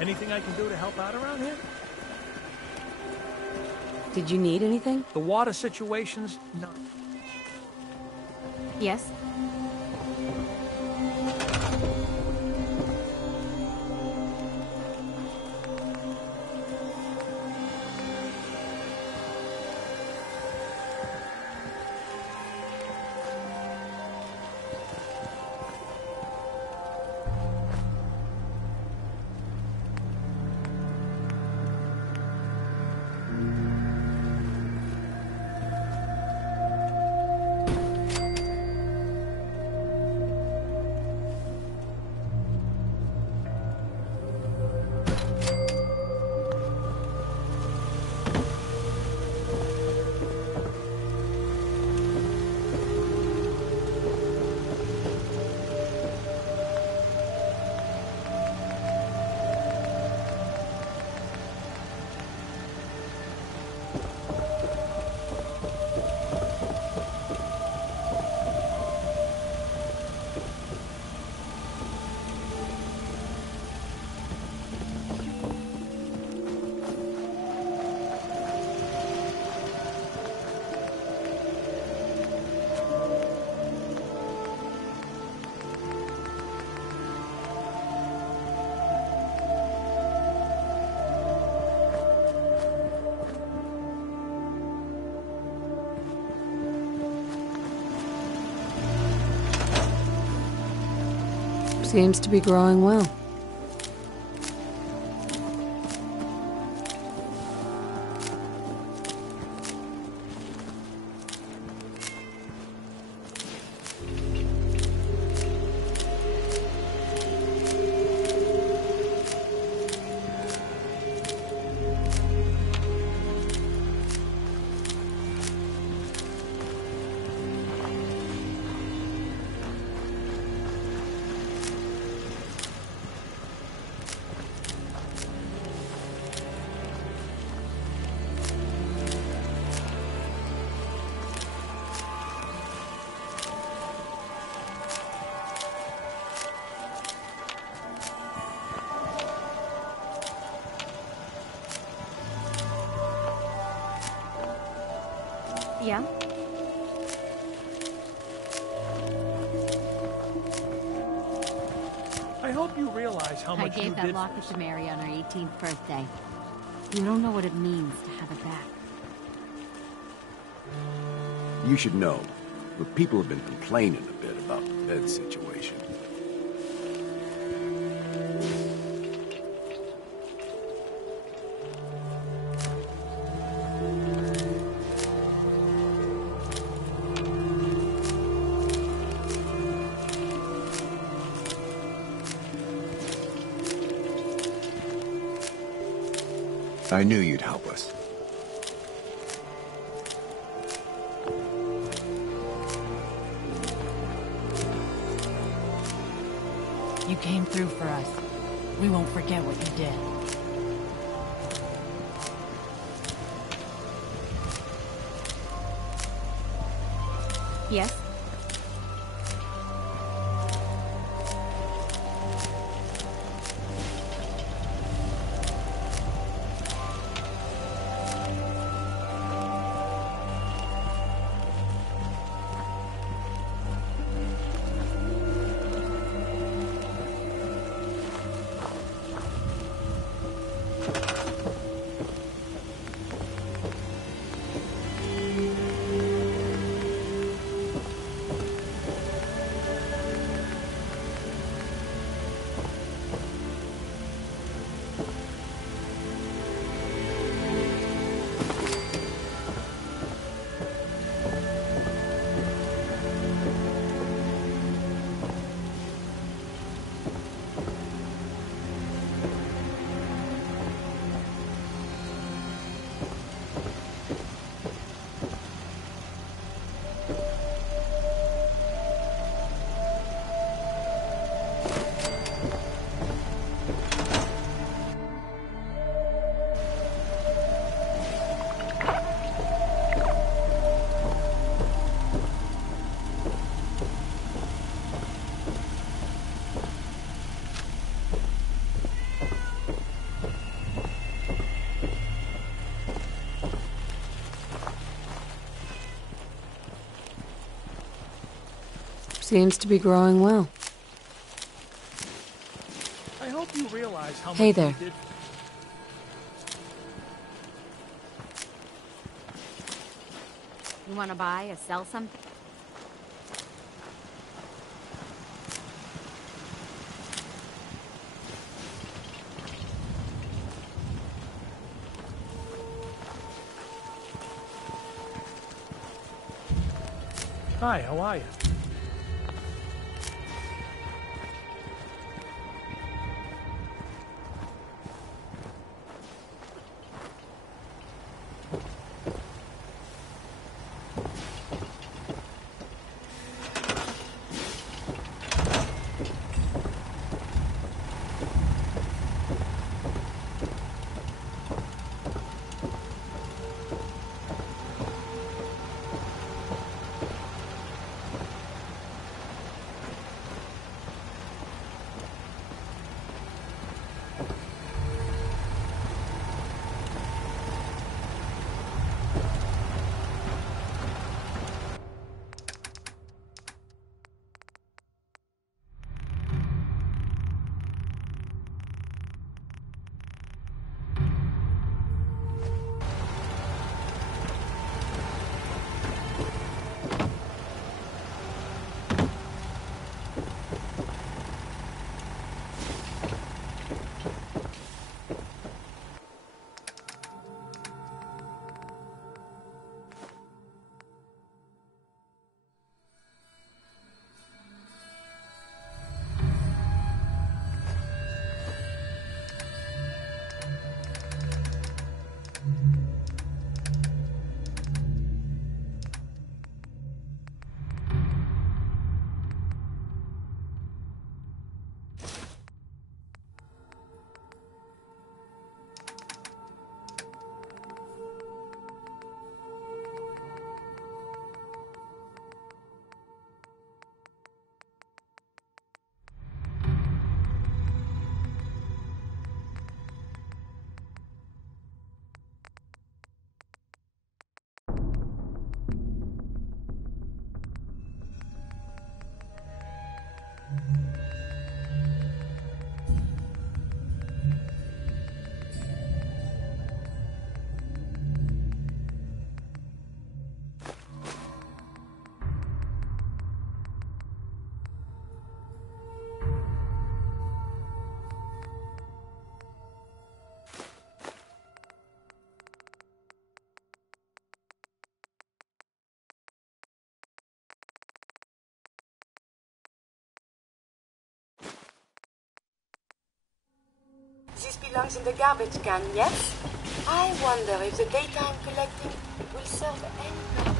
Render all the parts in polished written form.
Anything I can do to help out around here? Did you need anything? The water situation's not... Yes? Seems to be growing well. Yeah? I hope you realize how much you did. I gave that locket to Mary on her 18th birthday. You don't know what it means to have it back. You should know, but people have been complaining a bit about the bed situation. I knew you'd help us. You came through for us. We won't forget what you did. Yes? Seems to be growing well. I hope you realize how Hey much there. you did. You want to buy or sell something? Hi, how are you? This belongs in the garbage can, yes? I wonder if the data I'm collecting will serve any purpose.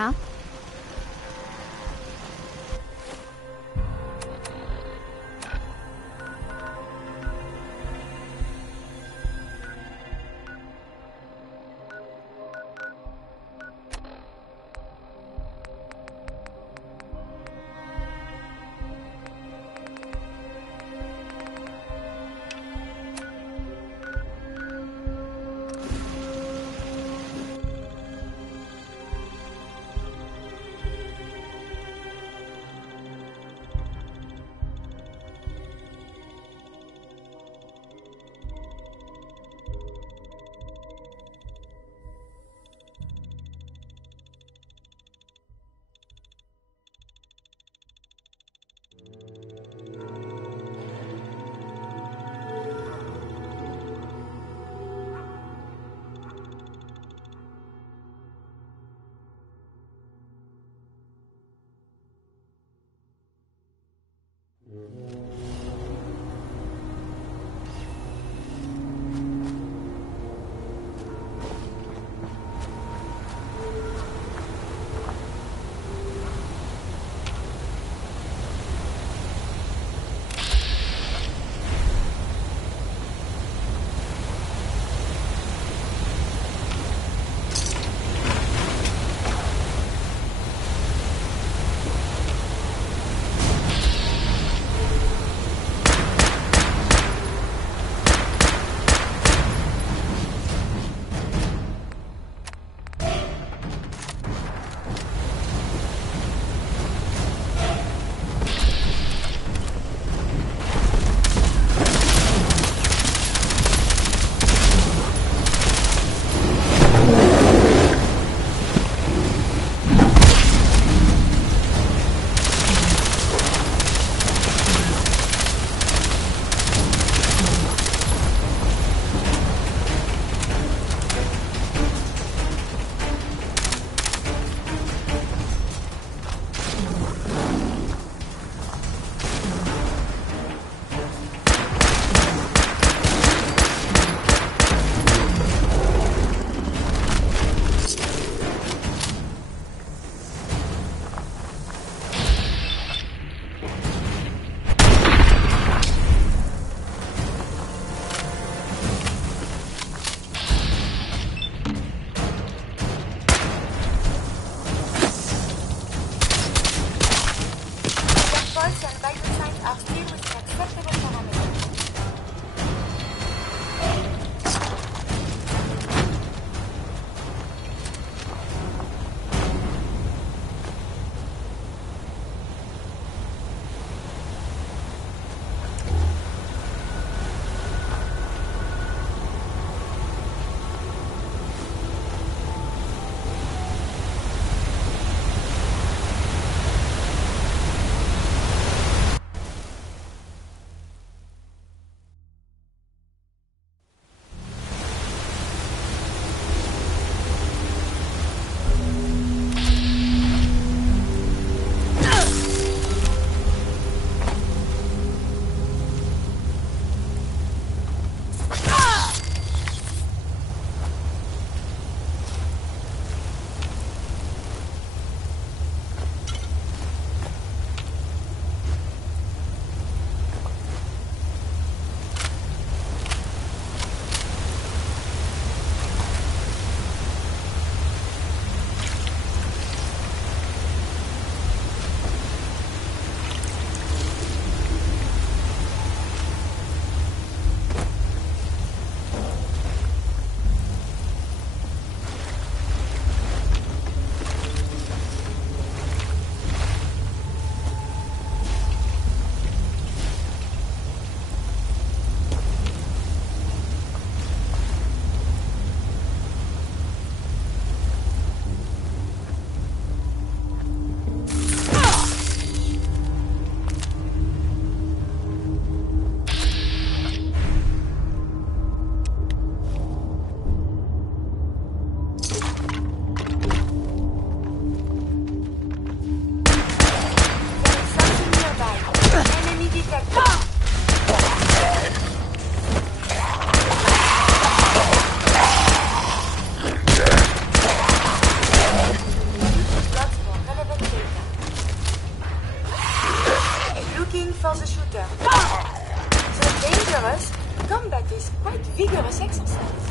Huh? So dangerous, combat is quite vigorous exercise.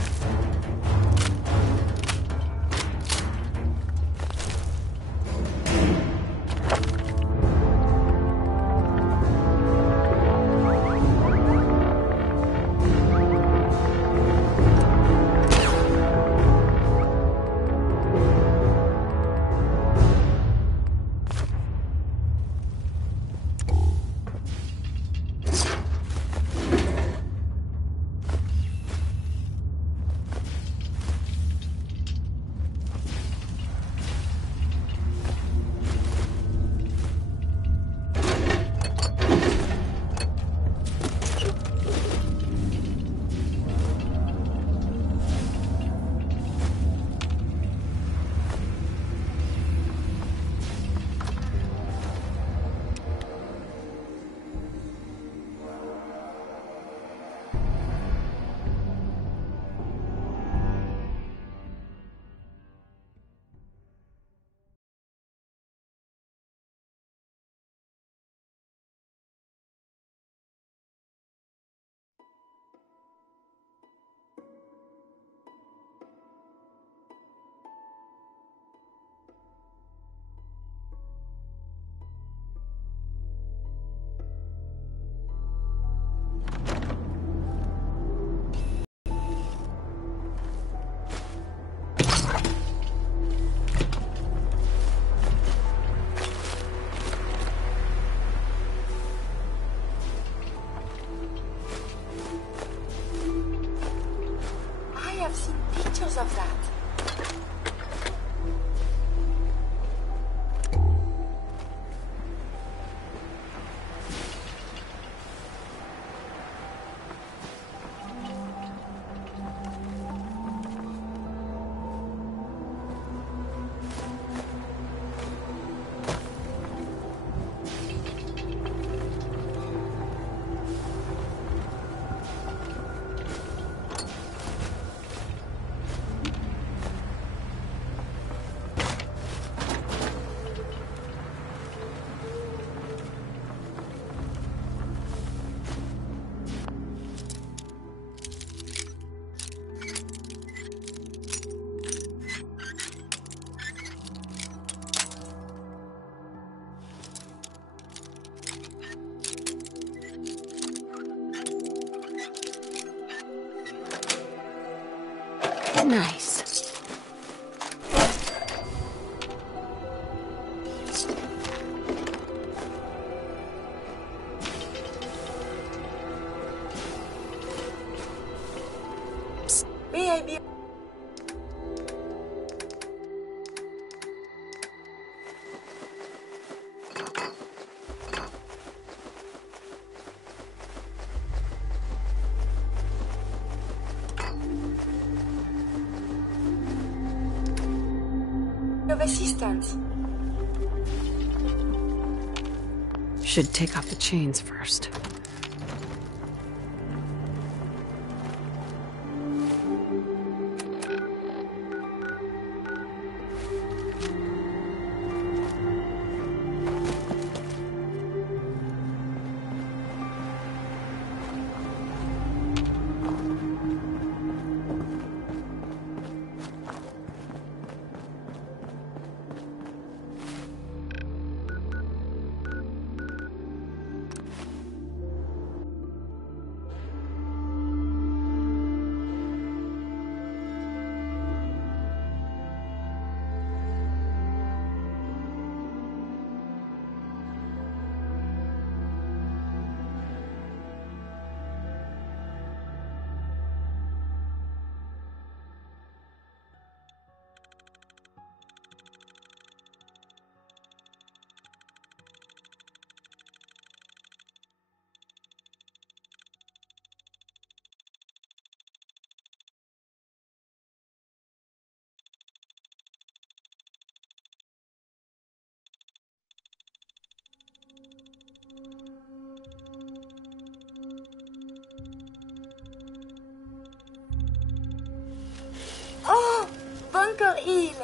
I've seen pictures of that. Nice. May I be... of assistance? Should take off the chains first. Oh, Bunker Hill!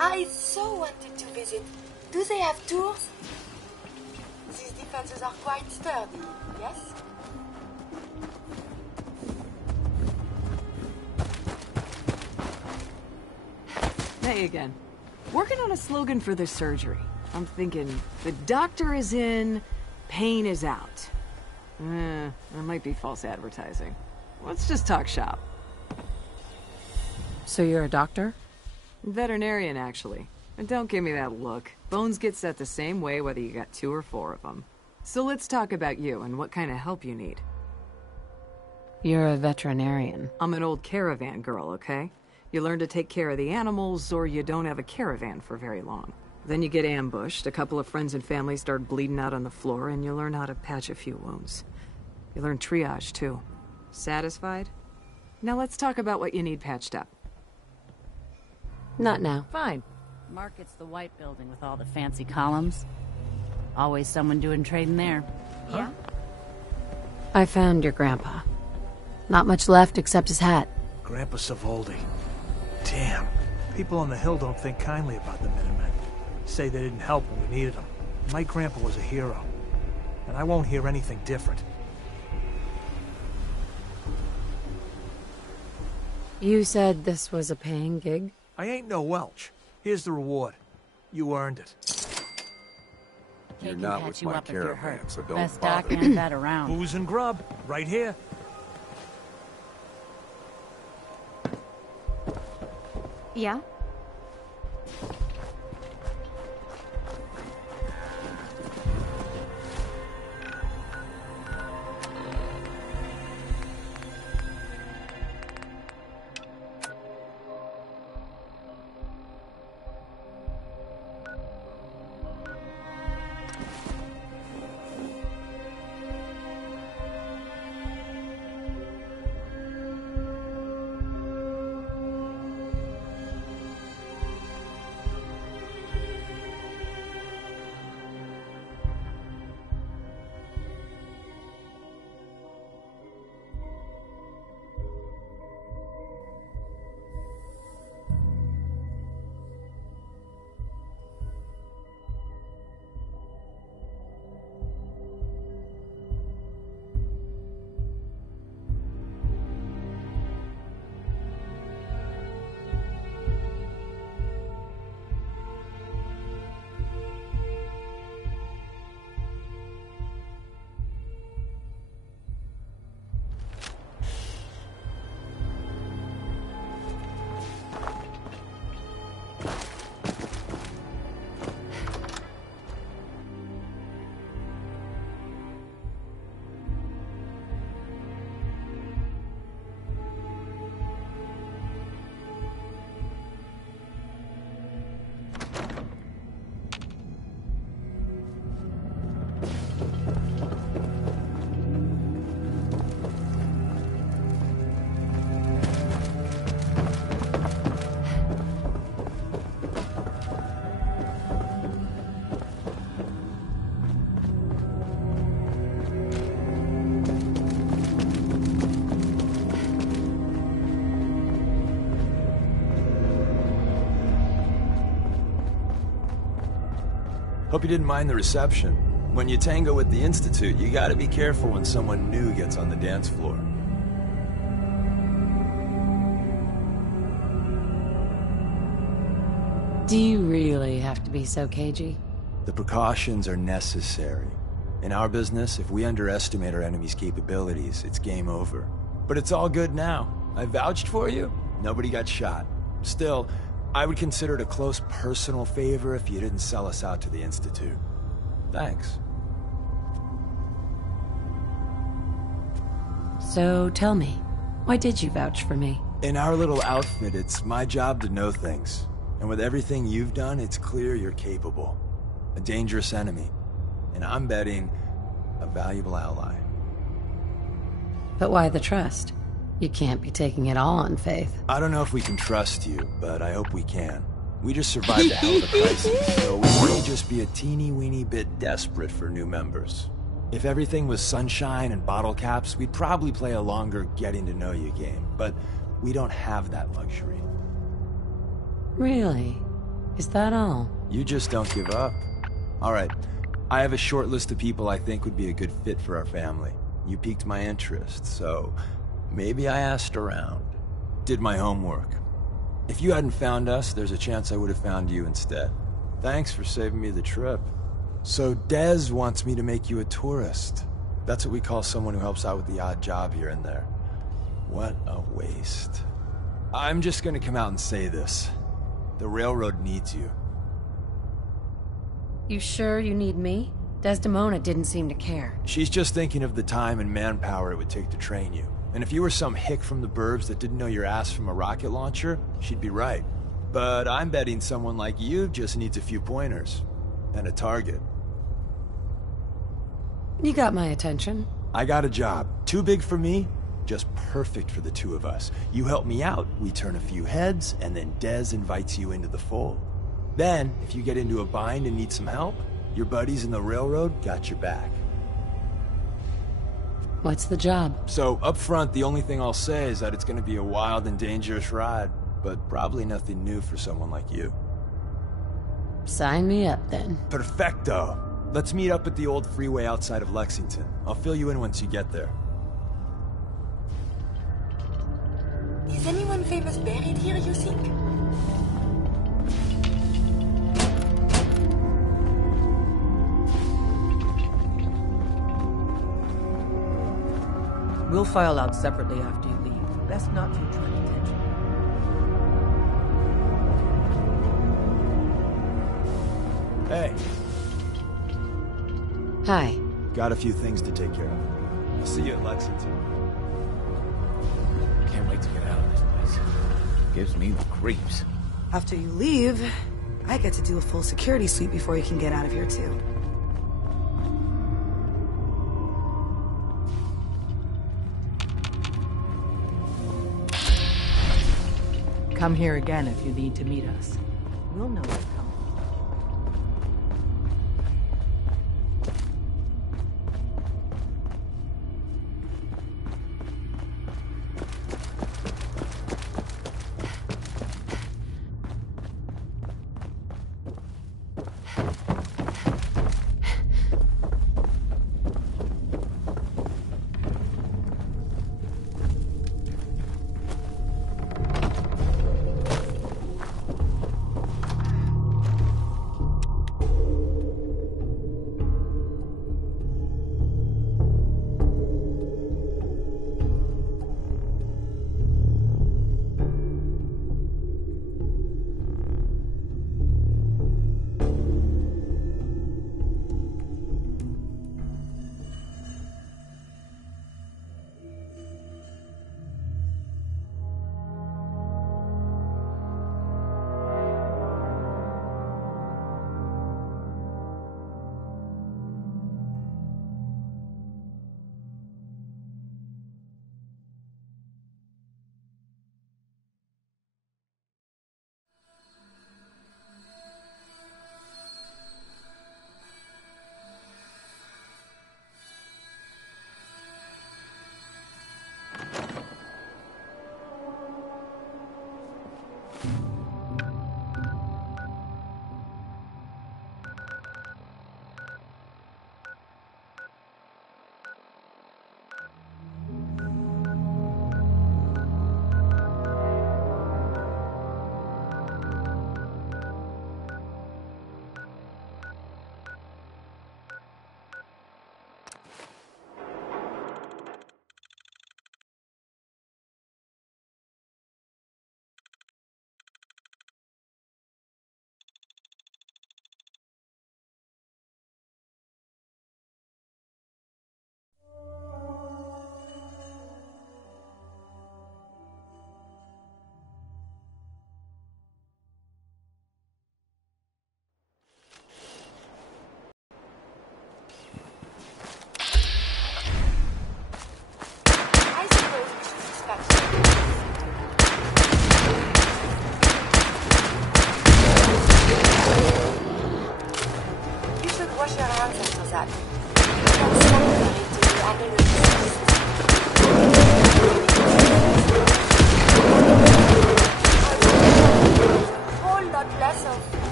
I so wanted to visit. Do they have tours? These defenses are quite sturdy. yes? Hey again. Working on a slogan for the surgery. I'm thinking, the doctor is in, pain is out. That might be false advertising. Let's just talk shop. So you're a doctor? Veterinarian, actually. And don't give me that look. Bones get set the same way whether you got 2 or 4 of them. So let's talk about you and what kind of help you need. You're a veterinarian. I'm an old caravan girl, okay? You learn to take care of the animals, or you don't have a caravan for very long. Then you get ambushed, a couple of friends and family start bleeding out on the floor, and you learn how to patch a few wounds. You learn triage, too. Satisfied? Now let's talk about what you need patched up. Not now. Fine. Market's the white building with all the fancy columns. Always someone doing trading there. Yeah? I found your grandpa. Not much left except his hat. Grandpa Savoldi. Damn. People on the hill don't think kindly about the Minutemen. Say they didn't help when we needed them. My grandpa was a hero. And I won't hear anything different. You said this was a paying gig? I ain't no Welch. Here's the reward. You earned it. You're They can not patch with you my up if you're caravan, hurt. so don't Best bother. doc and vet around. Booze and grub, right here. Yeah? Hope you didn't mind the reception. When you tango with the Institute, you gotta be careful when someone new gets on the dance floor. Do you really have to be so cagey? The precautions are necessary. In our business, if we underestimate our enemy's capabilities, it's game over. But it's all good now. I vouched for you. Nobody got shot. Still, I would consider it a close personal favor if you didn't sell us out to the Institute. Thanks. So tell me, why did you vouch for me? In our little outfit, it's my job to know things. And with everything you've done, it's clear you're capable. A dangerous enemy. And I'm betting a valuable ally. But why the trust? You can't be taking it all on faith. I don't know if we can trust you, but I hope we can. We just survived a hell of a crisis, so we may just be a teeny-weeny bit desperate for new members. If everything was sunshine and bottle caps, we'd probably play a longer getting-to-know-you game, but we don't have that luxury. Really? Is that all? You just don't give up. All right, I have a short list of people I think would be a good fit for our family. You piqued my interest, so maybe I asked around. Did my homework. If you hadn't found us, there's a chance I would have found you instead. Thanks for saving me the trip. So Dez wants me to make you a tourist. That's what we call someone who helps out with the odd job here and there. What a waste. I'm just gonna come out and say this. The railroad needs you. You sure you need me? Desdemona didn't seem to care. She's just thinking of the time and manpower it would take to train you. And if you were some hick from the burbs that didn't know your ass from a rocket launcher, she'd be right. But I'm betting someone like you just needs a few pointers. And a target. You got my attention. I got a job. Too big for me, just perfect for the two of us. You help me out, we turn a few heads, and then Dez invites you into the fold. Then, if you get into a bind and need some help, your buddies in the railroad got your back. What's the job? So, up front, the only thing I'll say is that it's gonna be a wild and dangerous ride, but probably nothing new for someone like you. Sign me up, then. Perfecto! Let's meet up at the old freeway outside of Lexington. I'll fill you in once you get there. Is anyone famous buried here, you think? We'll file out separately after you leave. Best not to attract attention. Hey. Hi. Got a few things to take care of. I'll see you at Lexington. Can't wait to get out of this place. Gives me the creeps. After you leave, I get to do a full security sweep before you can get out of here, too. Come here again if you need to meet us. We'll know where to come.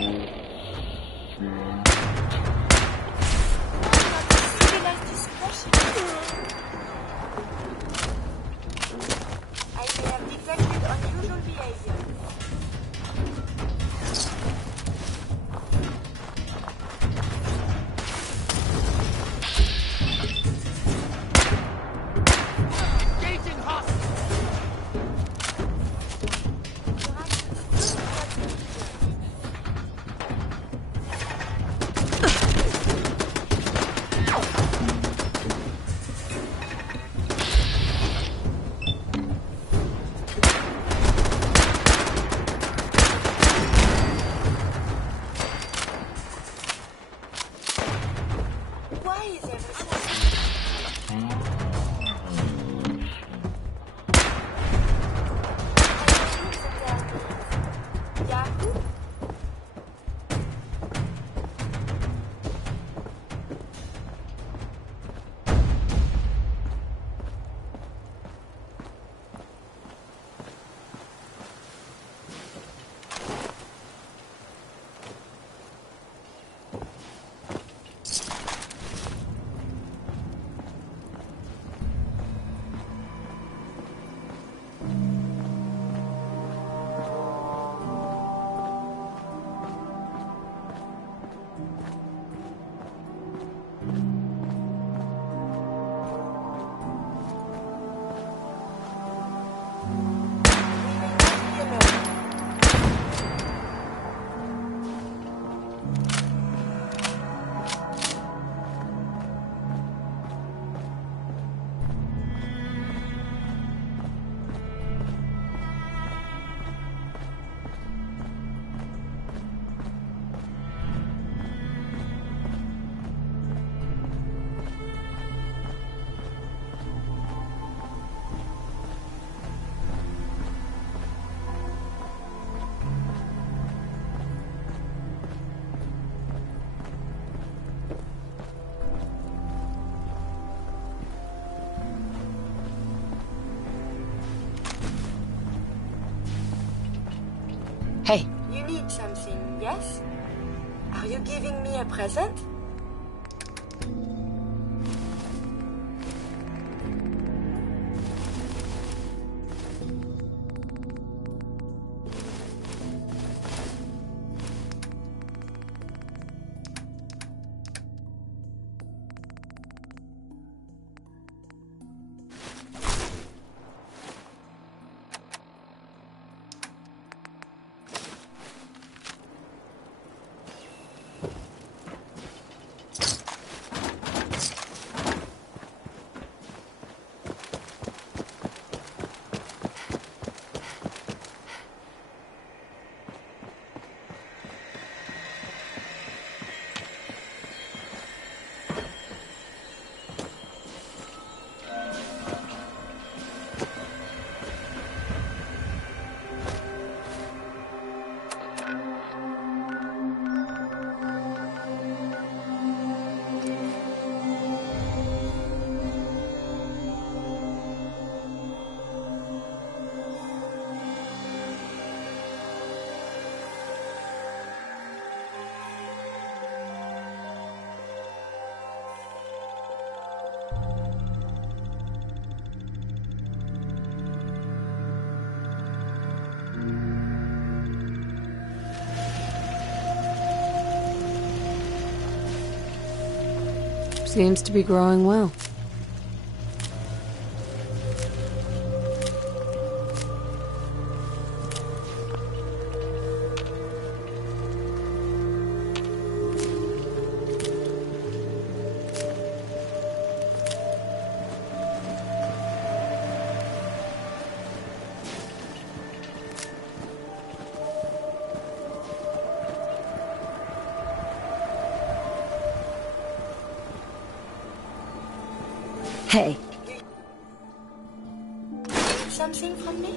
Civilized discussion. I may have detected unusual behavior. Why is everything... Yahoo? Hey. You need something, yes? Are you giving me a present? Seems to be growing well. Hey. Need something from me?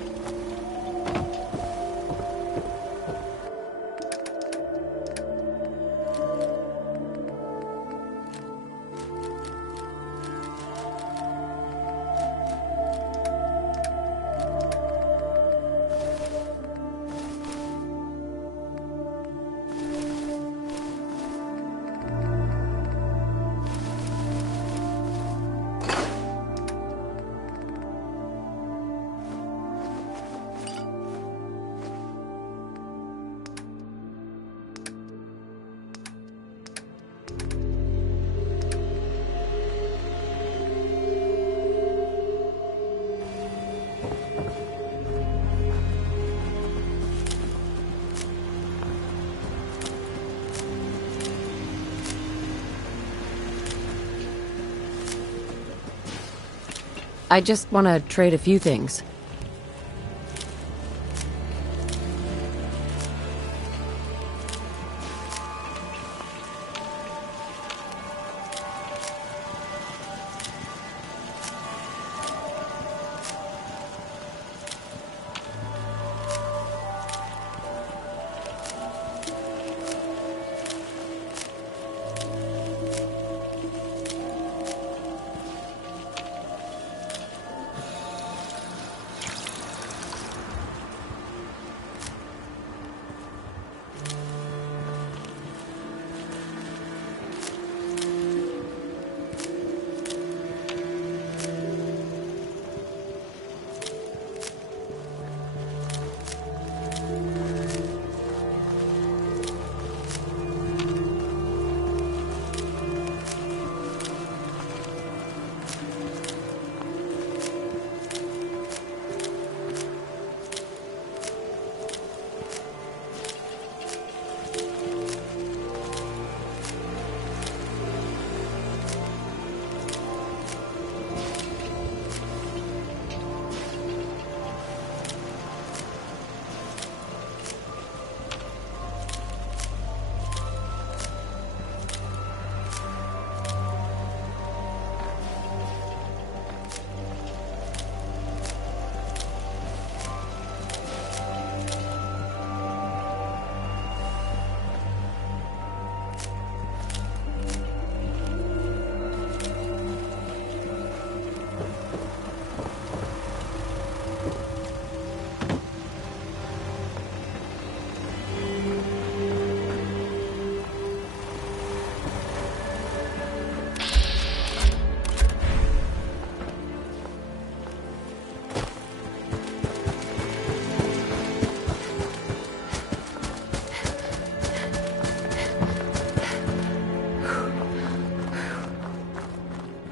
I just want to trade a few things.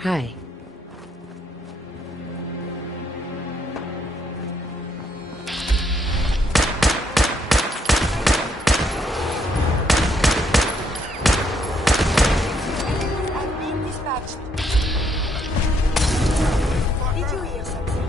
Hi. I'm being dispatched. Did you hear something?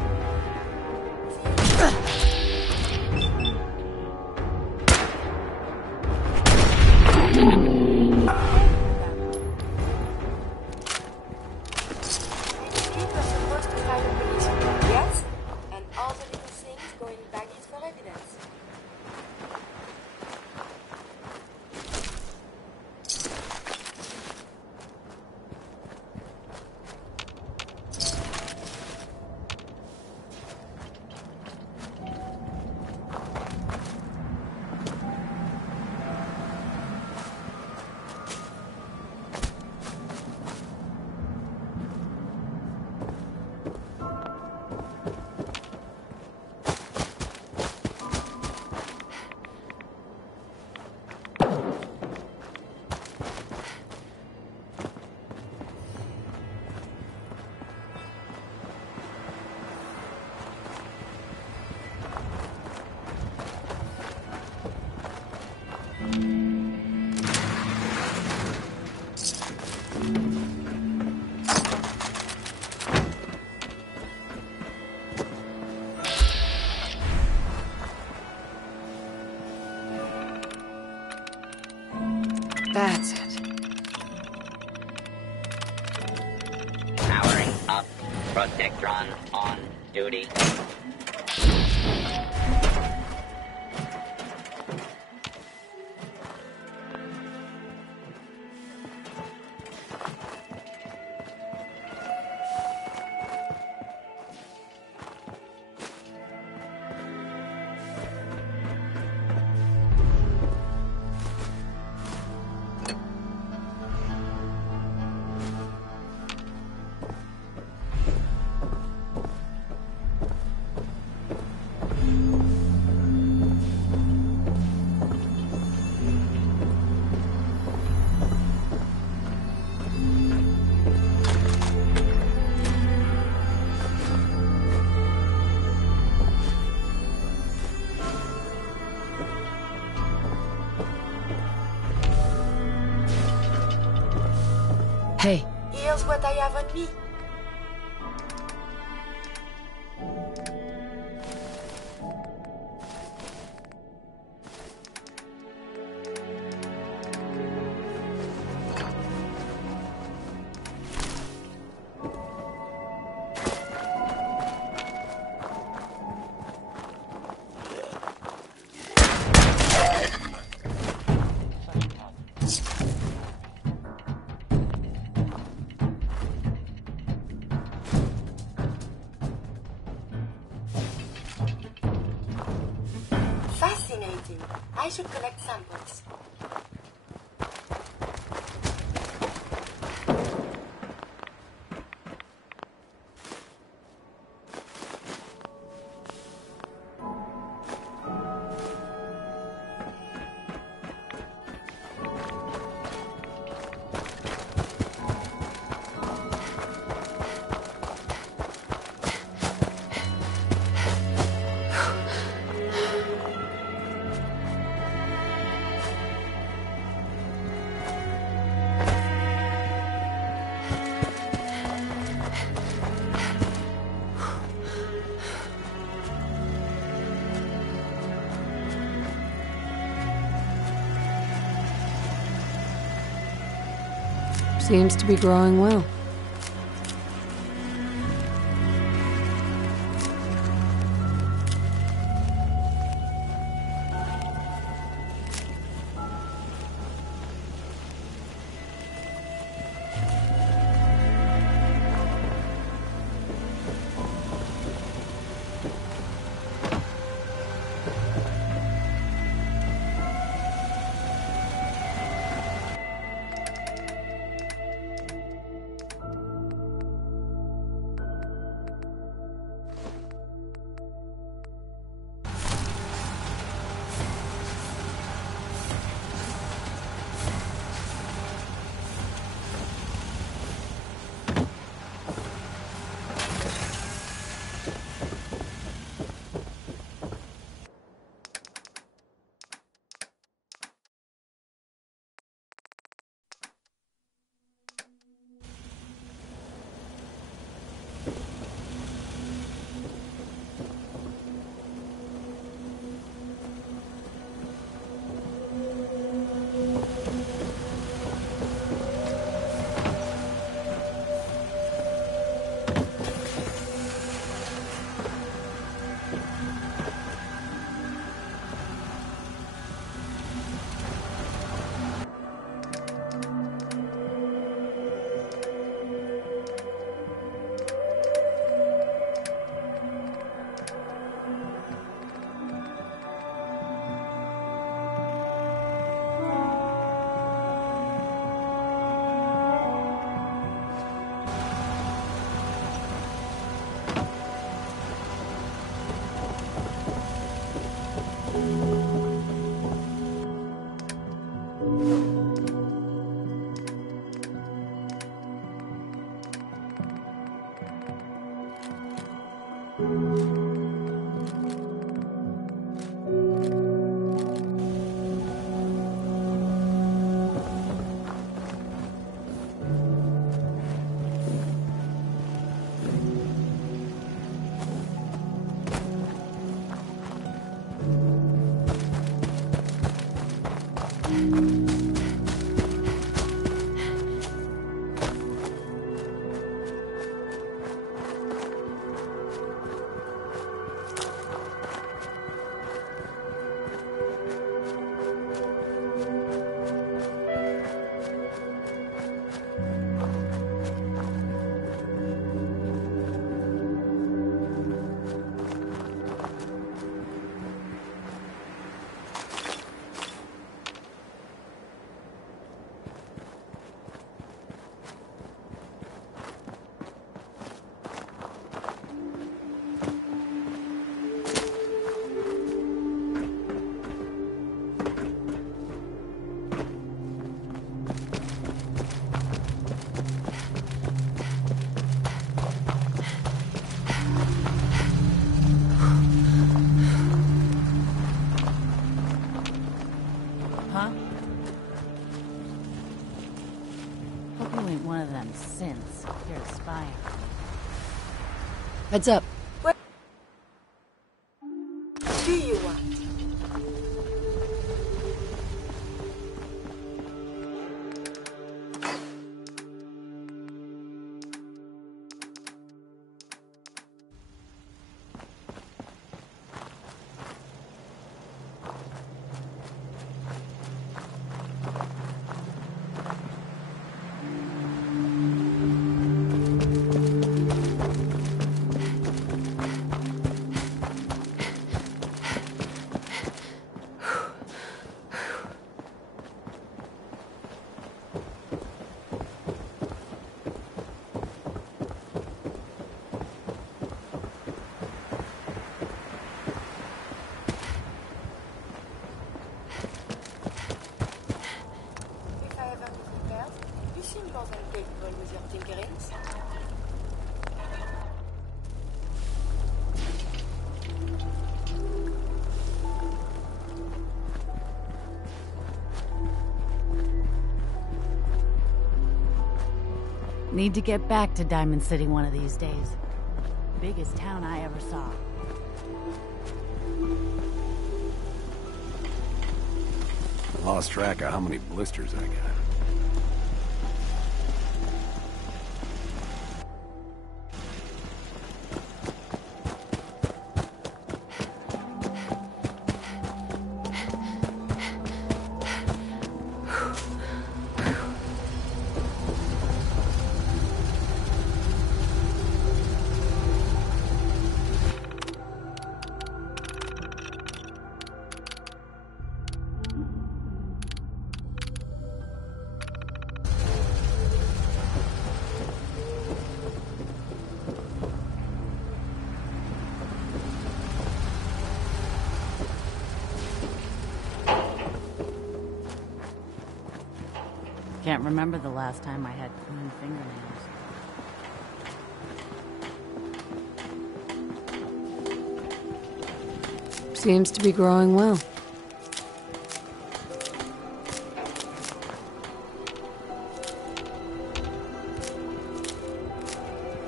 Yes, and all the little things going baggage for evidence. That's it. Powering up. Protectron on duty. Hey. Here's what I have on me. should collect samples. Seems to be growing well. Since you're a spy. Heads up. What do you want? You seem more than capable with your tinkerings. Need to get back to Diamond City one of these days. Biggest town I ever saw. Lost track of how many blisters I got. Can't remember the last time I had clean fingernails. Seems to be growing well.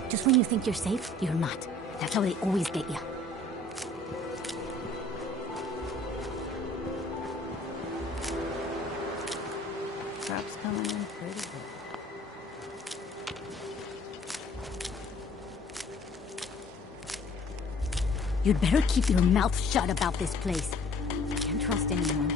Just when you think you're safe, you're not. That's how they always get you. Crap's coming in pretty good. You'd better keep your mouth shut about this place. Can't trust anyone.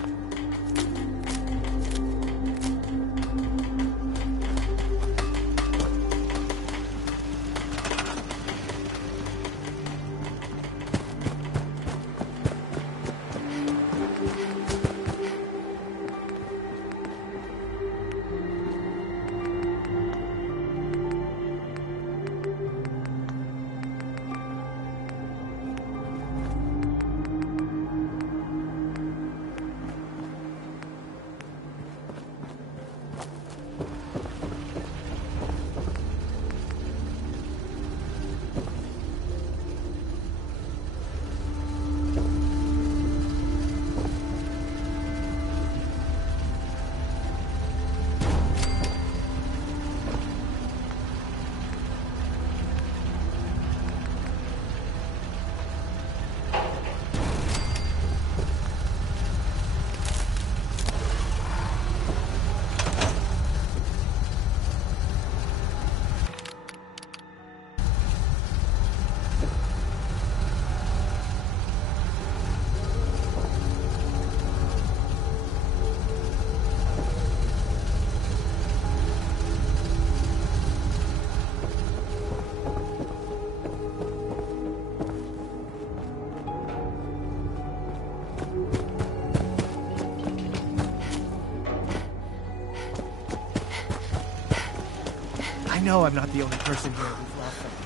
I know I'm not the only person here who's lost something.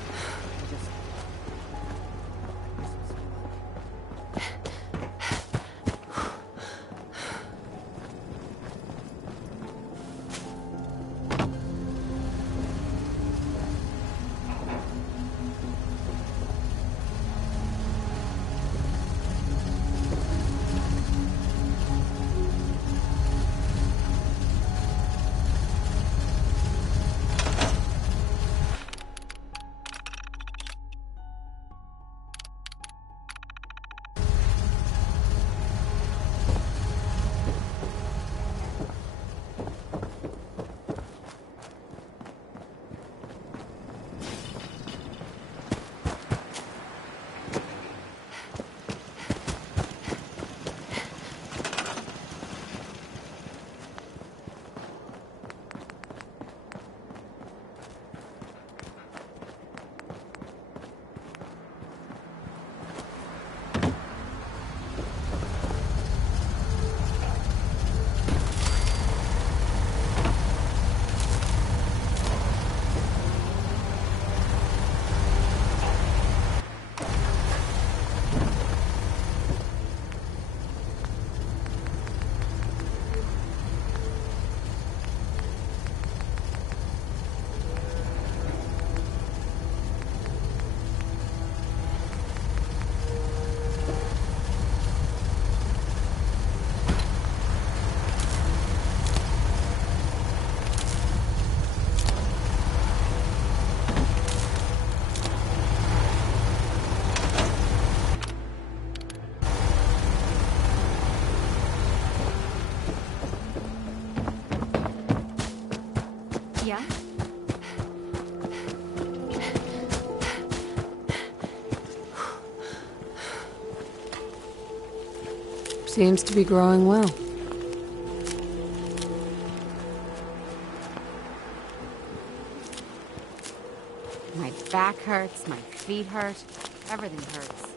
Yeah? Seems to be growing well. My back hurts, my feet hurt, everything hurts.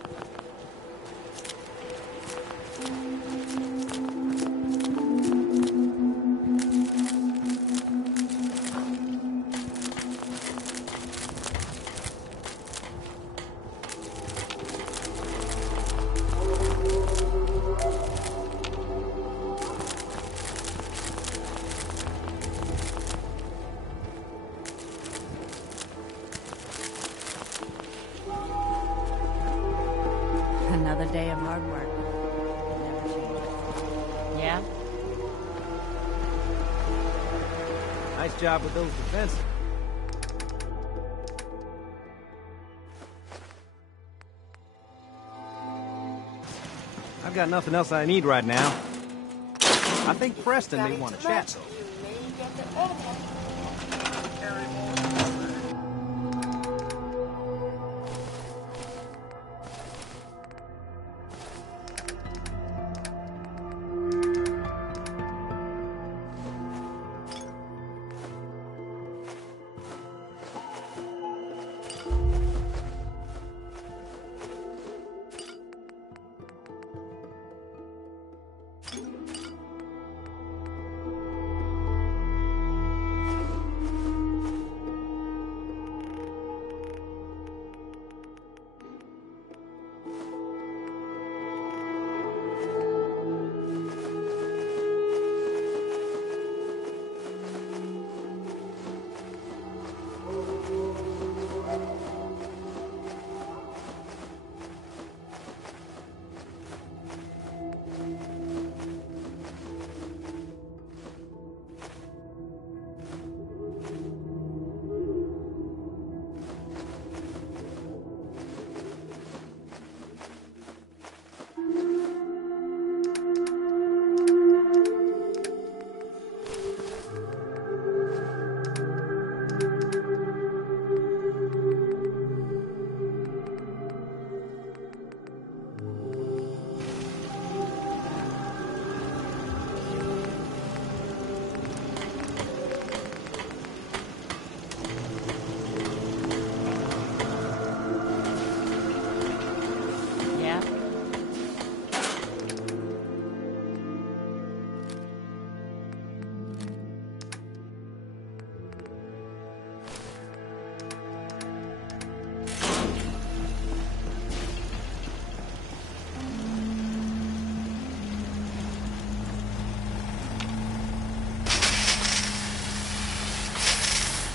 Another day of hard work. Never changes. Yeah? Nice job with those defenses. I've got nothing else I need right now. I think Preston may want to chat, though.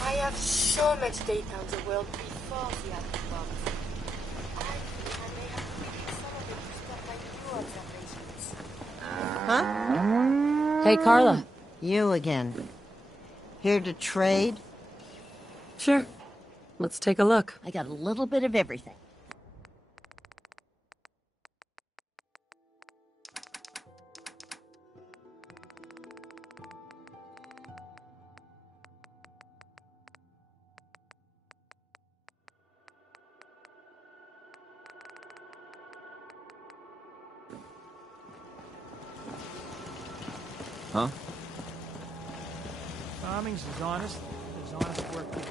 I have so much data on the world before the atom bombs. I think I may have to delete some of it to start my new observations. Huh? Hey, Carla. You again. Here to trade? Sure. Let's take a look. I got a little bit of everything. Huh? Farming's as honest work is.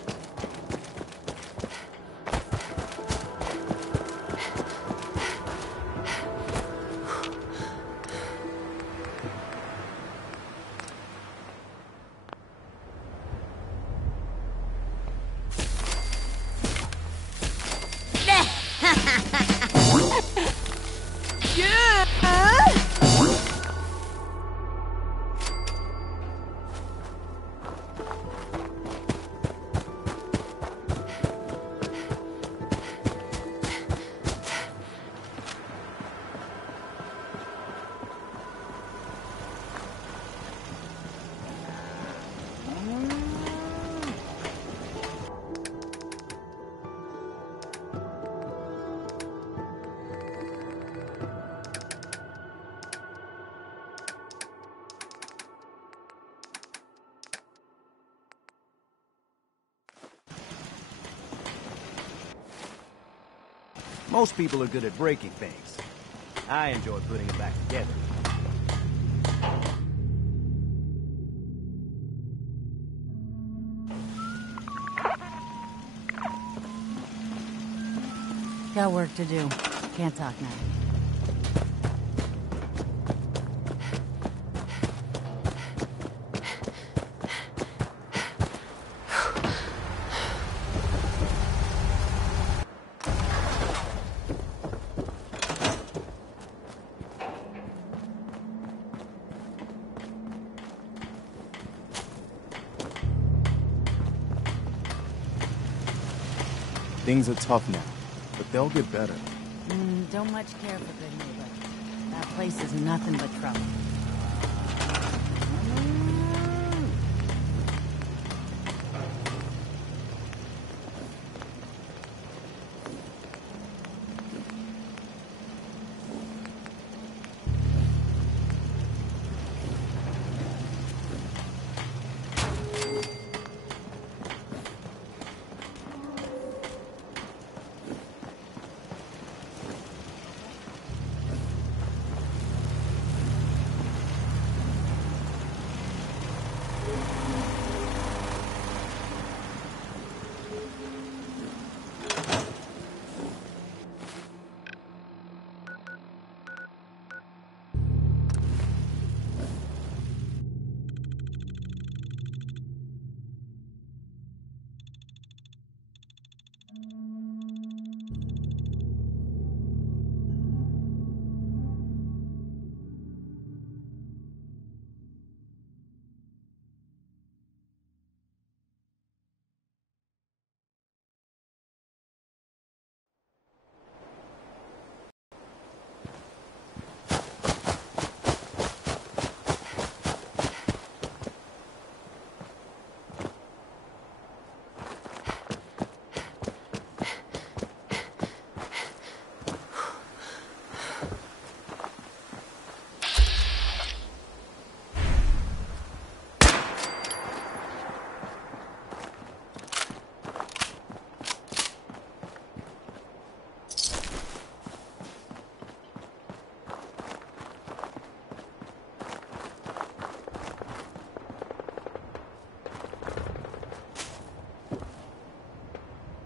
Most people are good at breaking things. I enjoy putting it back together. Got work to do. Can't talk now. Things are tough now, but they'll get better. Don't much care for good neighbor. That place is nothing but trouble.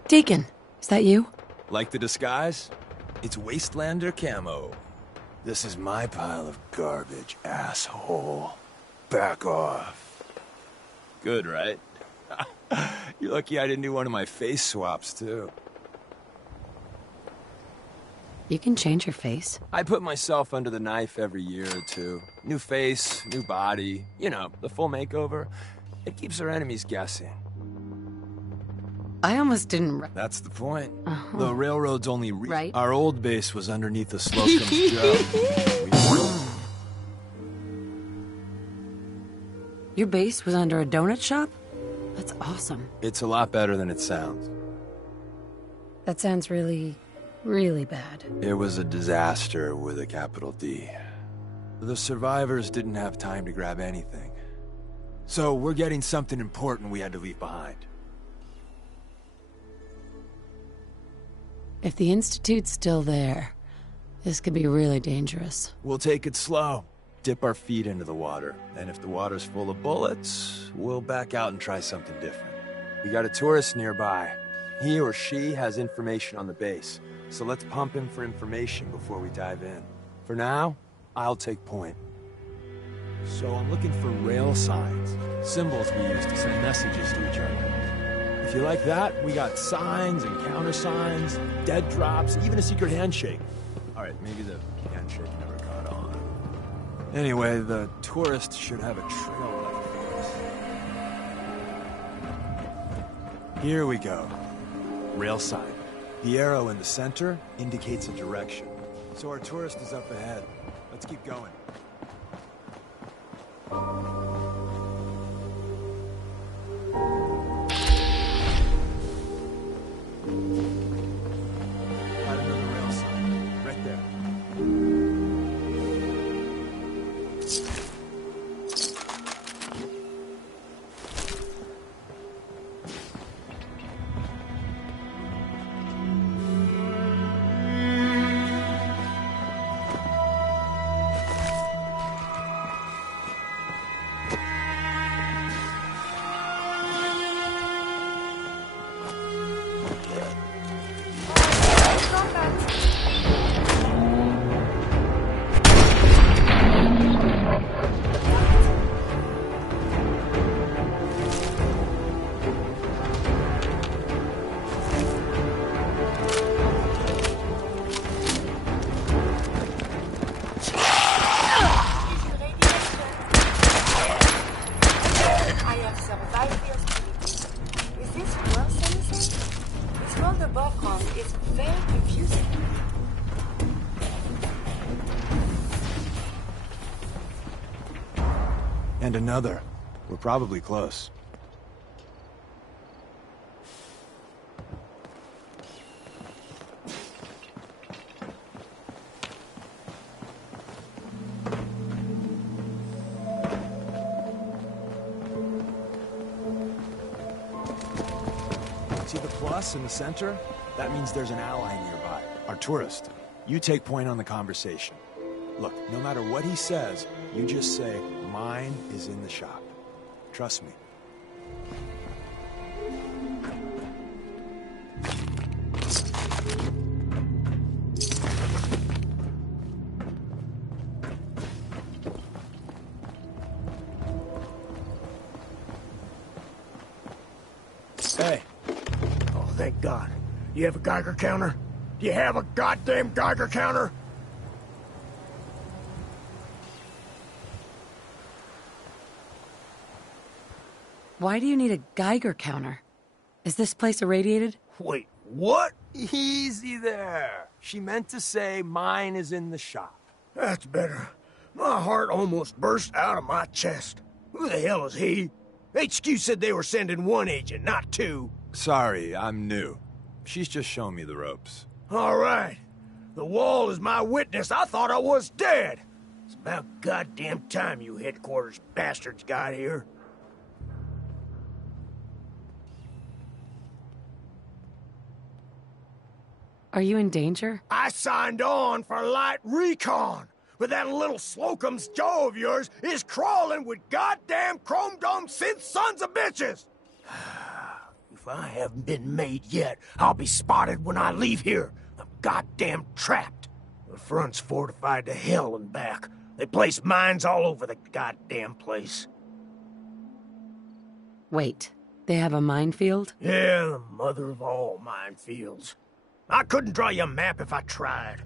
Deacon, is that you? Like the disguise? It's Wastelander camo. This is my pile of garbage, asshole. Back off. Good, right? You're lucky I didn't do one of my face swaps, too. You can change your face. I put myself under the knife every year or two. New face, new body. You know, the full makeover. It keeps our enemies guessing. I almost didn't... That's the point. The railroad's only... Right. Our old base was underneath the Slocum's Joe. Your base was under a donut shop? That's awesome. It's a lot better than it sounds. That sounds really, really bad. It was a disaster with a capital D. The survivors didn't have time to grab anything. So we're getting something important we had to leave behind. If the Institute's still there, this could be really dangerous. We'll take it slow. Dip our feet into the water. And if the water's full of bullets, we'll back out and try something different. We got a tourist nearby. He or she has information on the base. So let's pump him for information before we dive in. For now, I'll take point. So I'm looking for rail signs. Symbols we use to send messages to each other. If you like that, we got signs and countersigns, dead drops, even a secret handshake. Alright, maybe the handshake never caught on. Anyway, the tourist should have a trail left for us. Here we go. Rail sign. The arrow in the center indicates a direction. So our tourist is up ahead. Let's keep going. I feel stupid. Is this real citizen? This world above ground is very confusing. And another. We're probably close. See the plus in the center? That means there's an ally nearby. Our tourist. You take point on the conversation. Look, no matter what he says, you just say, mine is in the shop. Trust me. Hey. Oh, thank God. You have a Geiger counter? Do you have a goddamn Geiger counter? Why do you need a Geiger counter? Is this place irradiated? Wait, what? Easy there. She meant to say mine is in the shop. That's better. My heart almost burst out of my chest. Who the hell is he? HQ said they were sending one agent, not two. Sorry, I'm new. She's just showing me the ropes. All right. The wall is my witness. I thought I was dead. It's about goddamn time you headquarters bastards got here. Are you in danger? I signed on for light recon, but that little Slocum's Joe of yours is crawling with goddamn chrome dome synth sons of bitches! If I haven't been made yet, I'll be spotted when I leave here. I'm goddamn trapped. The front's fortified to hell and back. They place mines all over the goddamn place. Wait, they have a minefield? Yeah, the mother of all minefields. I couldn't draw you a map if I tried.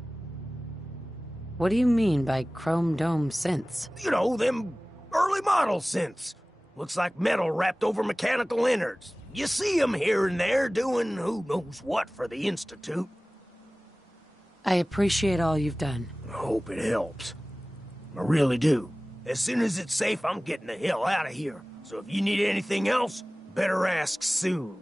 What do you mean by chrome dome synths? You know, them early model synths. Looks like metal wrapped over mechanical innards. You see them here and there doing who knows what for the Institute. I appreciate all you've done. I hope it helps. I really do. As soon as it's safe, I'm getting the hell out of here. So if you need anything else, better ask soon.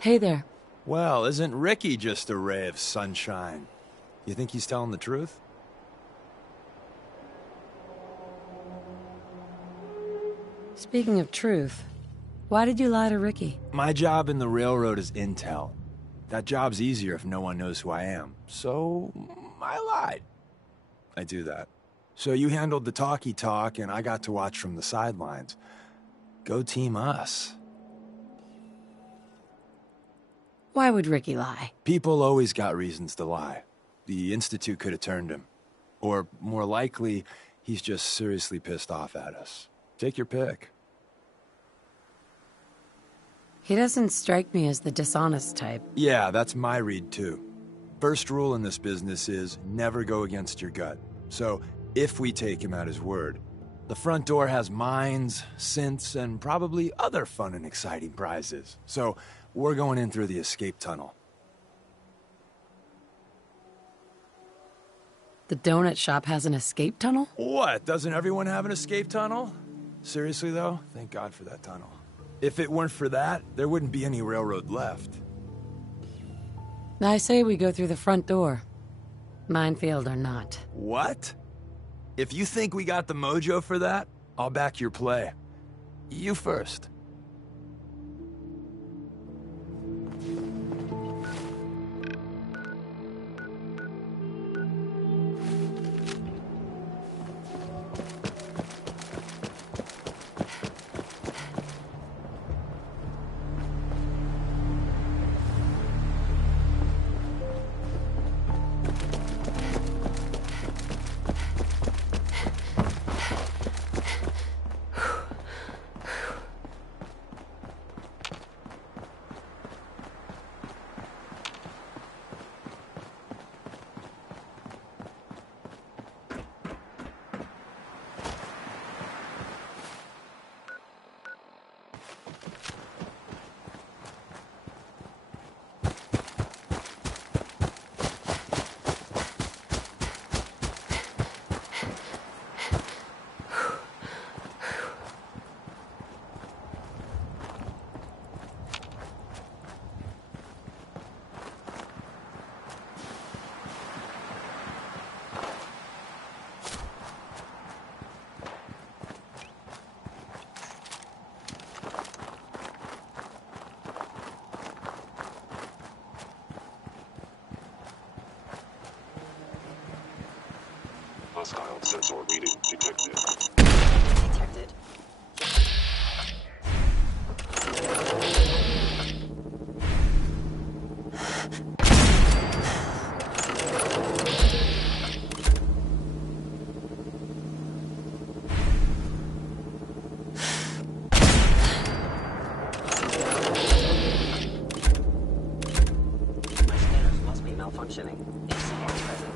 Hey there. Well, isn't Ricky just a ray of sunshine? You think he's telling the truth? Speaking of truth, why did you lie to Ricky? My job in the railroad is intel. That job's easier if no one knows who I am. So, I lied. I do that. So you handled the talky talk, and I got to watch from the sidelines. Go team us. Why would Ricky lie? People always got reasons to lie. The Institute could have turned him. Or, more likely, he's just seriously pissed off at us. Take your pick. He doesn't strike me as the dishonest type. Yeah, that's my read too. First rule in this business is never go against your gut. So, if we take him at his word, the front door has mines, synths, and probably other fun and exciting prizes. So, we're going in through the escape tunnel. The donut shop has an escape tunnel? What? Doesn't everyone have an escape tunnel? Seriously, though? Thank God for that tunnel. If it weren't for that, there wouldn't be any railroad left. I say we go through the front door. Minefield or not. What? If you think we got the mojo for that, I'll back your play. You first. Hostile sensor reading detected. Detected. My scanners must be malfunctioning. Is someone present?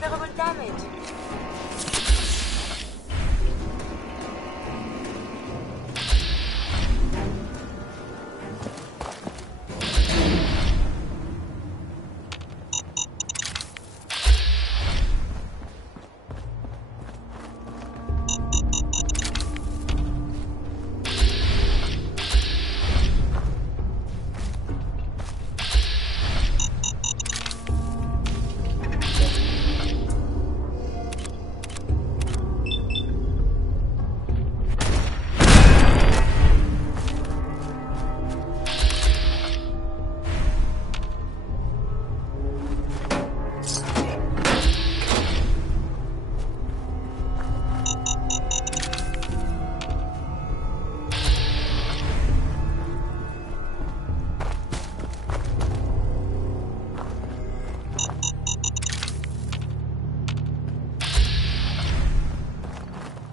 Considerable damage.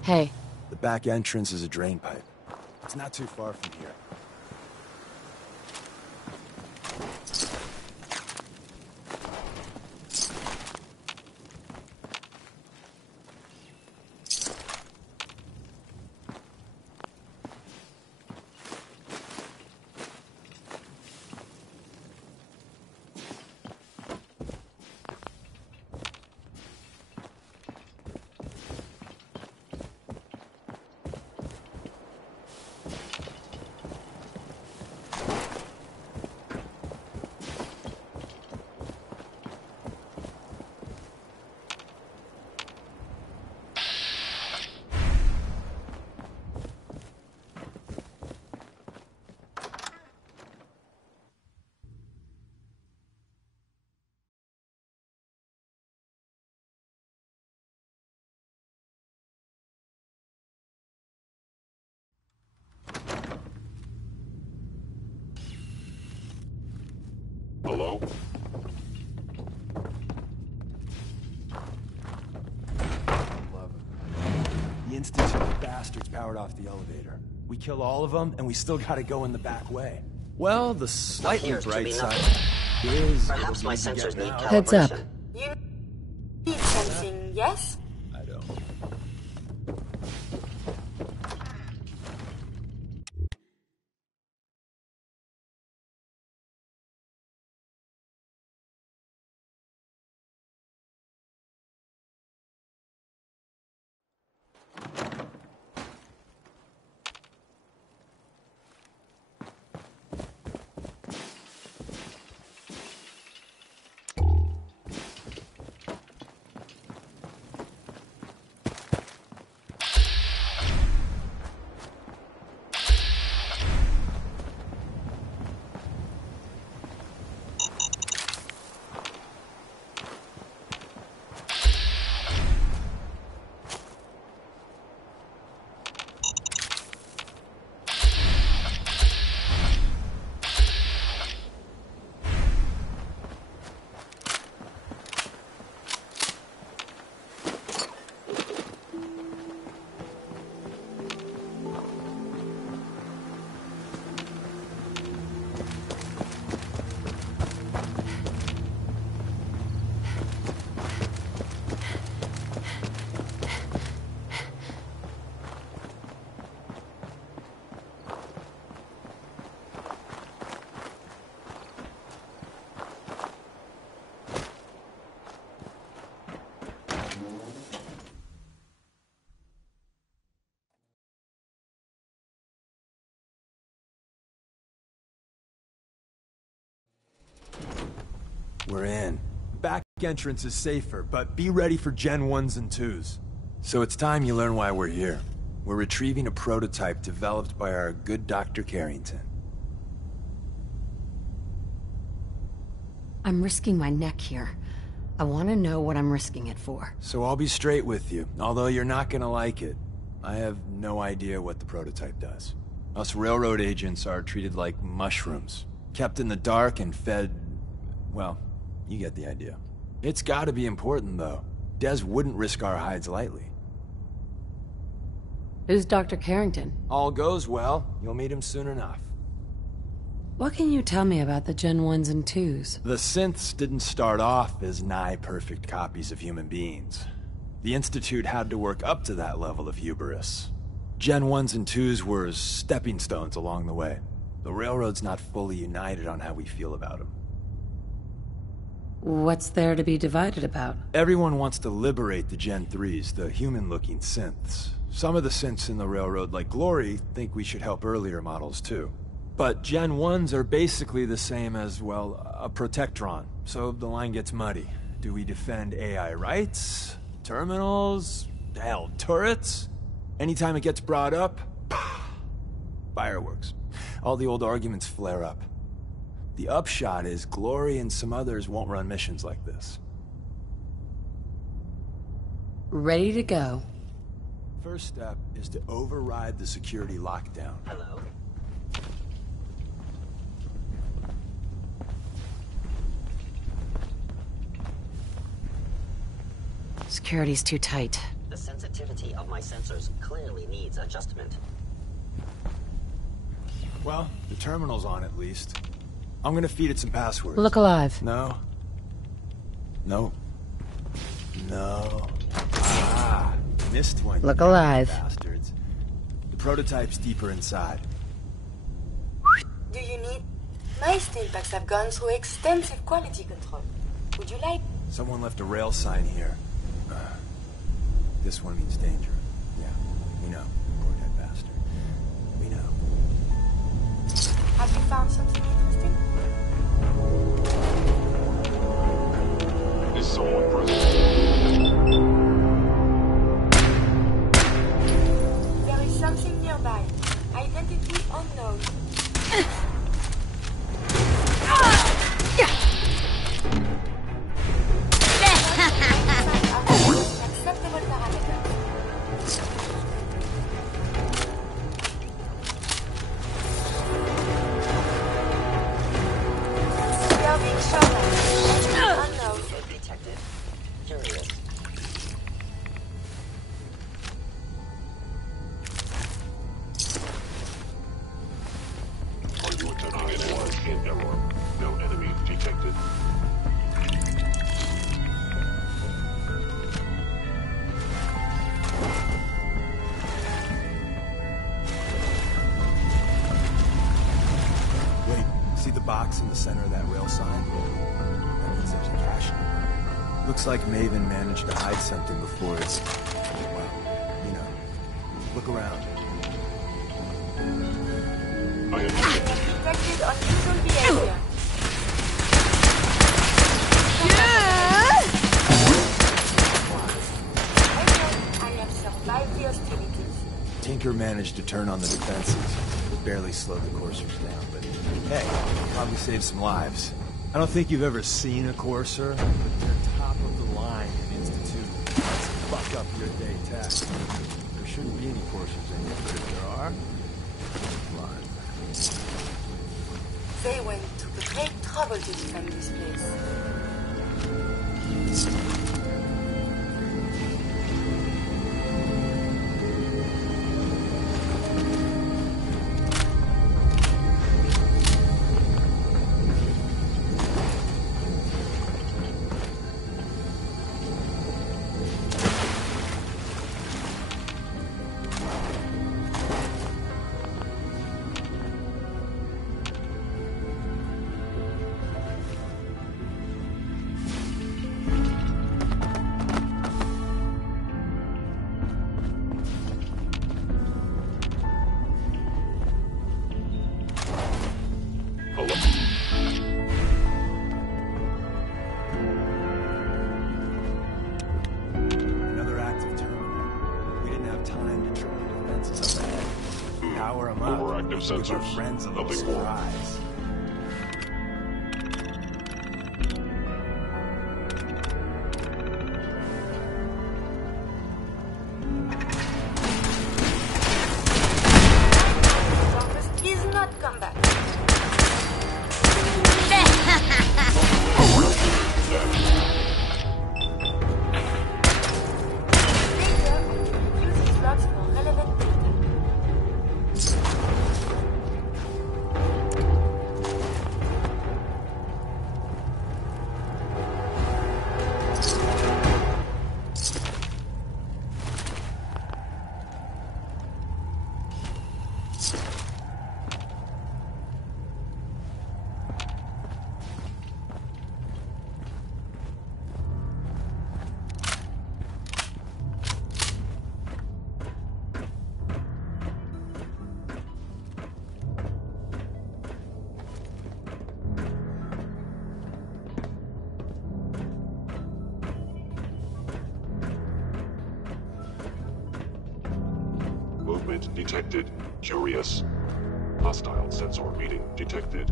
Hey. The back entrance is a drain pipe. It's not too far from here. Hello? The Institute bastards powered off the elevator. We kill all of them, and we still gotta go in the back way. Well, the slightly bright side is... Perhaps my sensors need calibration. Heads up. You need something, yes? I don't. We're in. Back entrance is safer, but be ready for Gen 1s and 2s. So it's time you learn why we're here. We're retrieving a prototype developed by our good Dr. Carrington. I'm risking my neck here. I want to know what I'm risking it for. So I'll be straight with you, although you're not gonna like it. I have no idea what the prototype does. Us railroad agents are treated like mushrooms. Kept in the dark and fed... well, you get the idea. It's gotta be important, though. Des wouldn't risk our hides lightly. Who's Dr. Carrington? All goes well, you'll meet him soon enough. What can you tell me about the Gen 1s and 2s? The synths didn't start off as nigh-perfect copies of human beings. The Institute had to work up to that level of hubris. Gen 1s and 2s were stepping stones along the way. The Railroad's not fully united on how we feel about them. What's there to be divided about? Everyone wants to liberate the Gen 3s, the human-looking synths. Some of the synths in the Railroad, like Glory, think we should help earlier models too. But Gen 1s are basically the same as, well, a Protectron. So the line gets muddy. Do we defend AI rights? Terminals? Hell, turrets? Anytime it gets brought up, fireworks. All the old arguments flare up. The upshot is Glory and some others won't run missions like this. Ready to go. First step is to override the security lockdown. Hello? Security's too tight. The sensitivity of my sensors clearly needs adjustment. Well, the terminal's on at least. I'm gonna feed it some passwords. Look alive. No. No. No. Ah, missed one. Look alive. Bastards. The prototype's deeper inside. Do you need? My steel packs have gone through extensive quality control. Would you like? Someone left a rail sign here. This one means danger. Yeah, we know. Poor dead bastard. We know. Have you found something interesting? Is someone present? There is something nearby. Identity unknown. Acceptable parameters. We are being shot at. Unknown. Detected. Curious. Are you attempting anyone in error? No enemy detected. Wait, see the box in the center of that rail sign? That means there's a cache. Looks like Maven managed to hide something before it's... well, you know. Look around. I am Detected unusual behavior. I have survived the hostilities. Tinker managed to turn on the defenses. Barely slowed the coursers down, but hey, probably saved some lives. I don't think you've ever seen a courser, but they're top of the line in Institute. Let's fuck up your day tech. There shouldn't be any coursers in here, but if there are, run. They went to great trouble to defend this place. Negative sensors. Friends a little Nothing more. surprise. Please not come back. Later, use these logs for relevant data. Movement detected. Curious. Hostile sensor reading detected.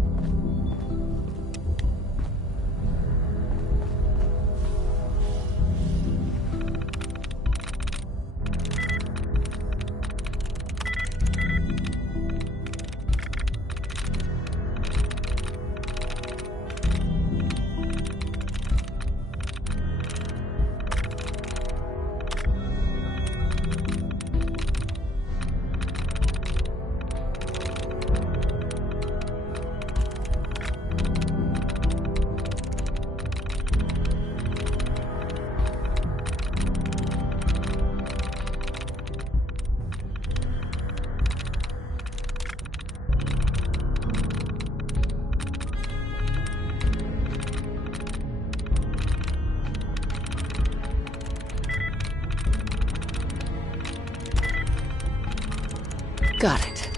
Got it.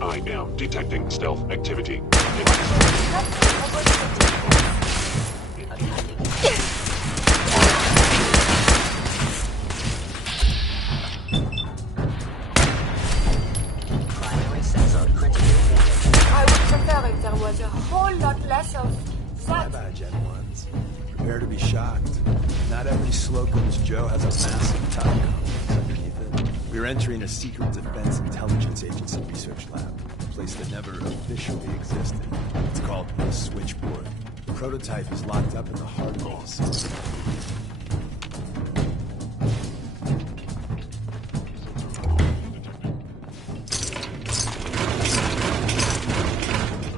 I am detecting stealth activity. I would prefer if there was a whole lot less of My that. bad, Gen 1s. Prepare to be shocked. Not every Slocum's Joe has a massive telecom underneath it. We're entering a secret defense intelligence agency research lab, a place that never officially existed. It's called the Switchboard. The prototype is locked up in the heart of the facility.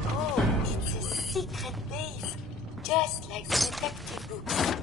Oh, it's a secret base, just like the detective books.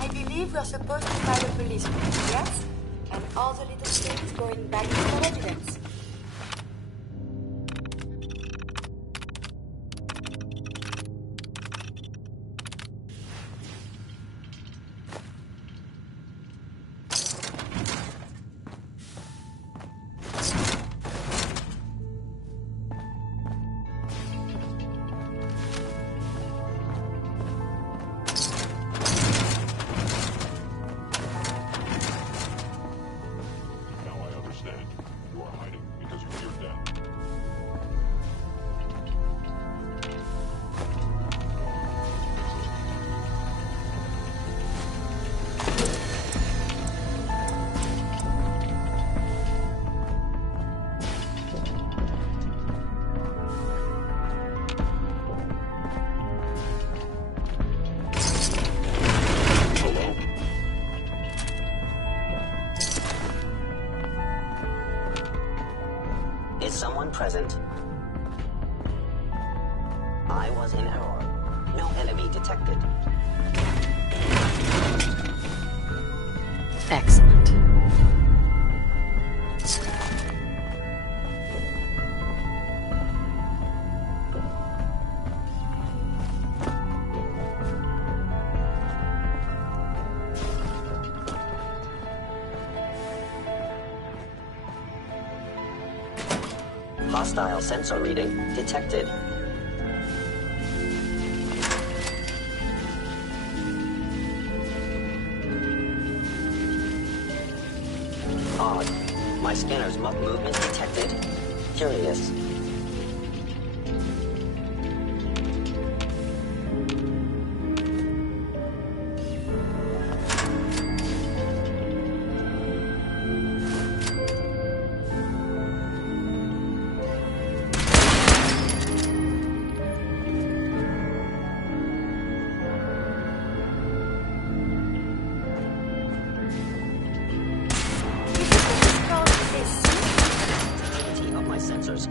I believe we're supposed to file a police report, yes? And all the little things going back to the residence. Is someone present? I was in error. No enemy detected. Excellent. Hostile sensor reading detected. Odd. My scanner's movement detected. Curious.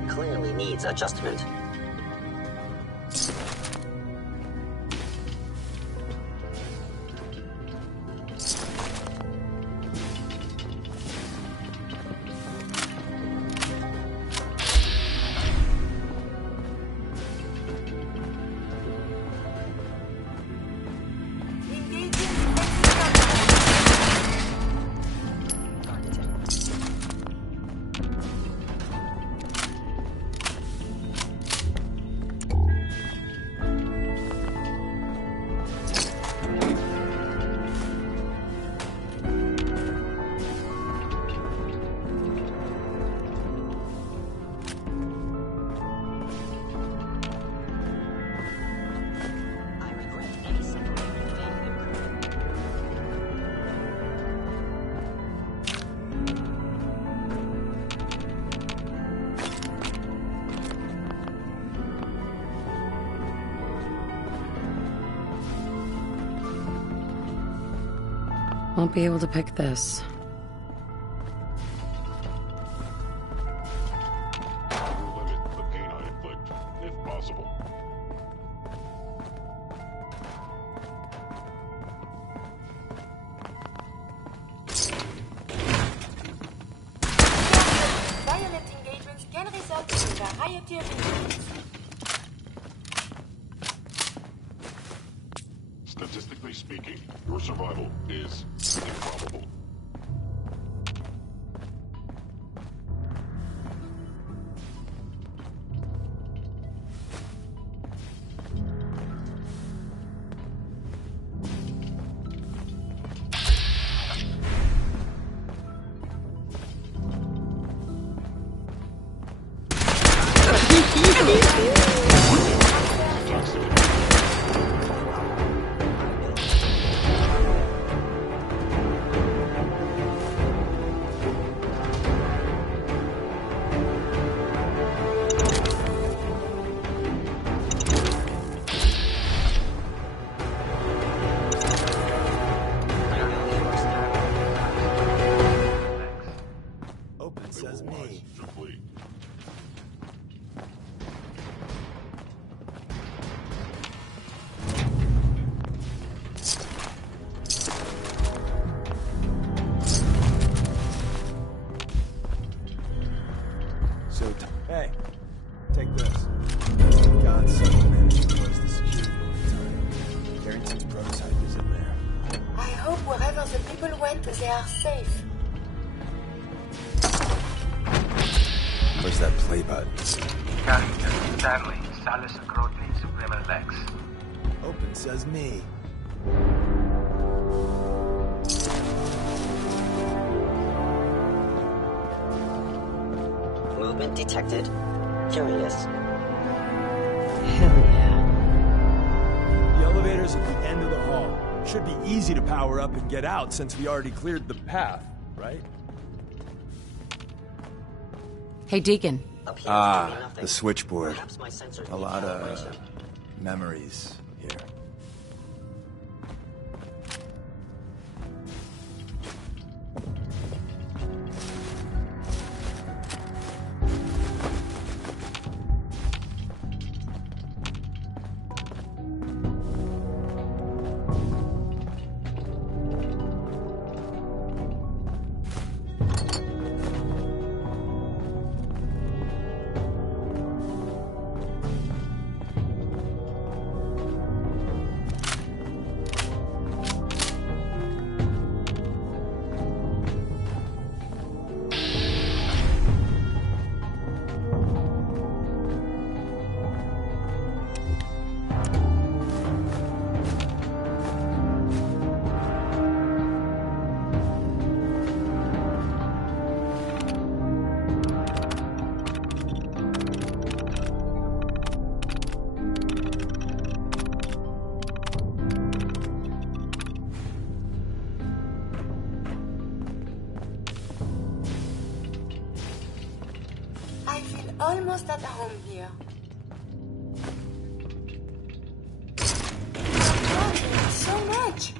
Clearly needs adjustment. Won't be able to pick this. Limit the pain I inflict, if possible. Violent engagements can result in a variety of injuries. Statistically speaking, your survival is improbable. Says me. So, hey, take this. God someone managed to close the security over time. Carrington's prototype is in there. I hope wherever the people went, they are safe. Where's that play button? Carrington, Stanley, Salus Acrote, Suprema Lex. Open says me. Movement detected. Curious. Hell yeah. The elevator's at the end of the hall. Should be easy to power up and get out since we already cleared the path, right? Hey, Deacon. The switchboard. A lot of memories here. almost at home here. So much.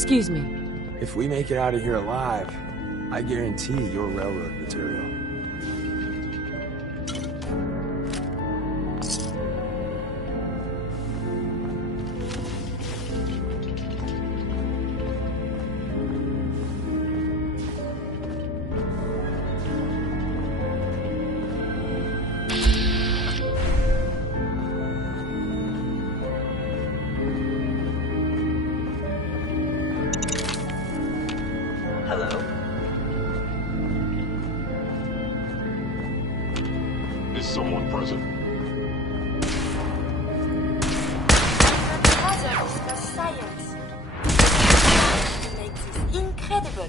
Excuse me. If we make it out of here alive, I guarantee you're railroad material. Hello? Is someone present? My brother discussed science. He makes this incredible.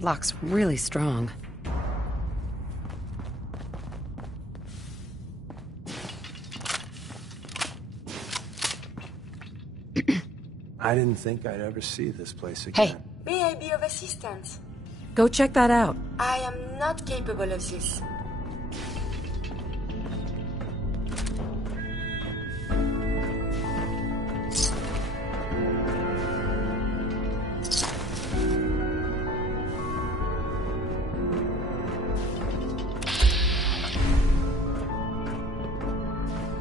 Lock's really strong. I didn't think I'd ever see this place again. Hey, May I be of assistance? go check that out. I am not capable of this.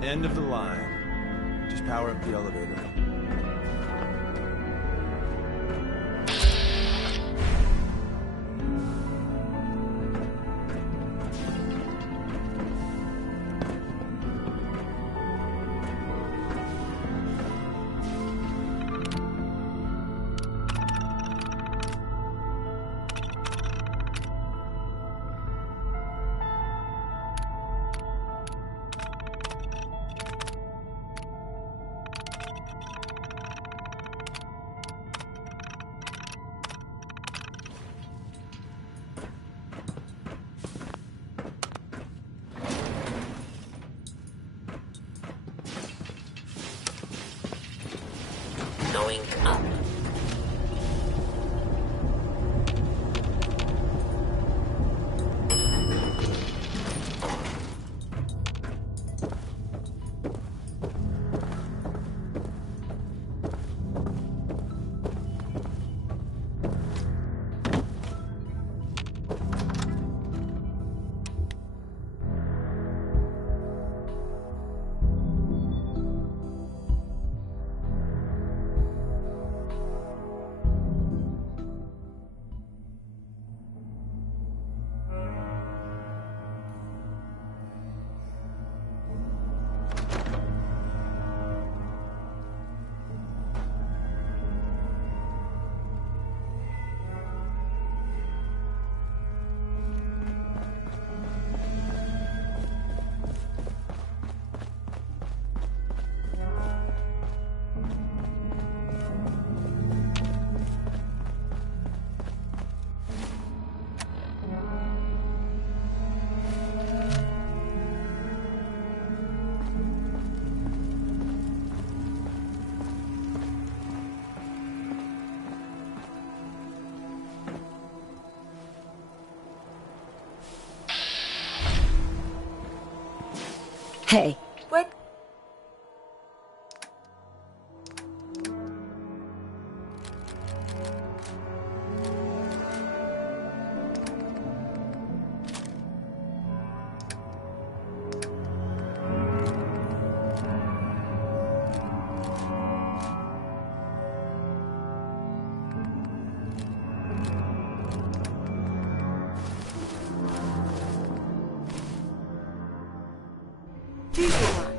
End of the line. Just power up the elevator. Hey. What? Do you want?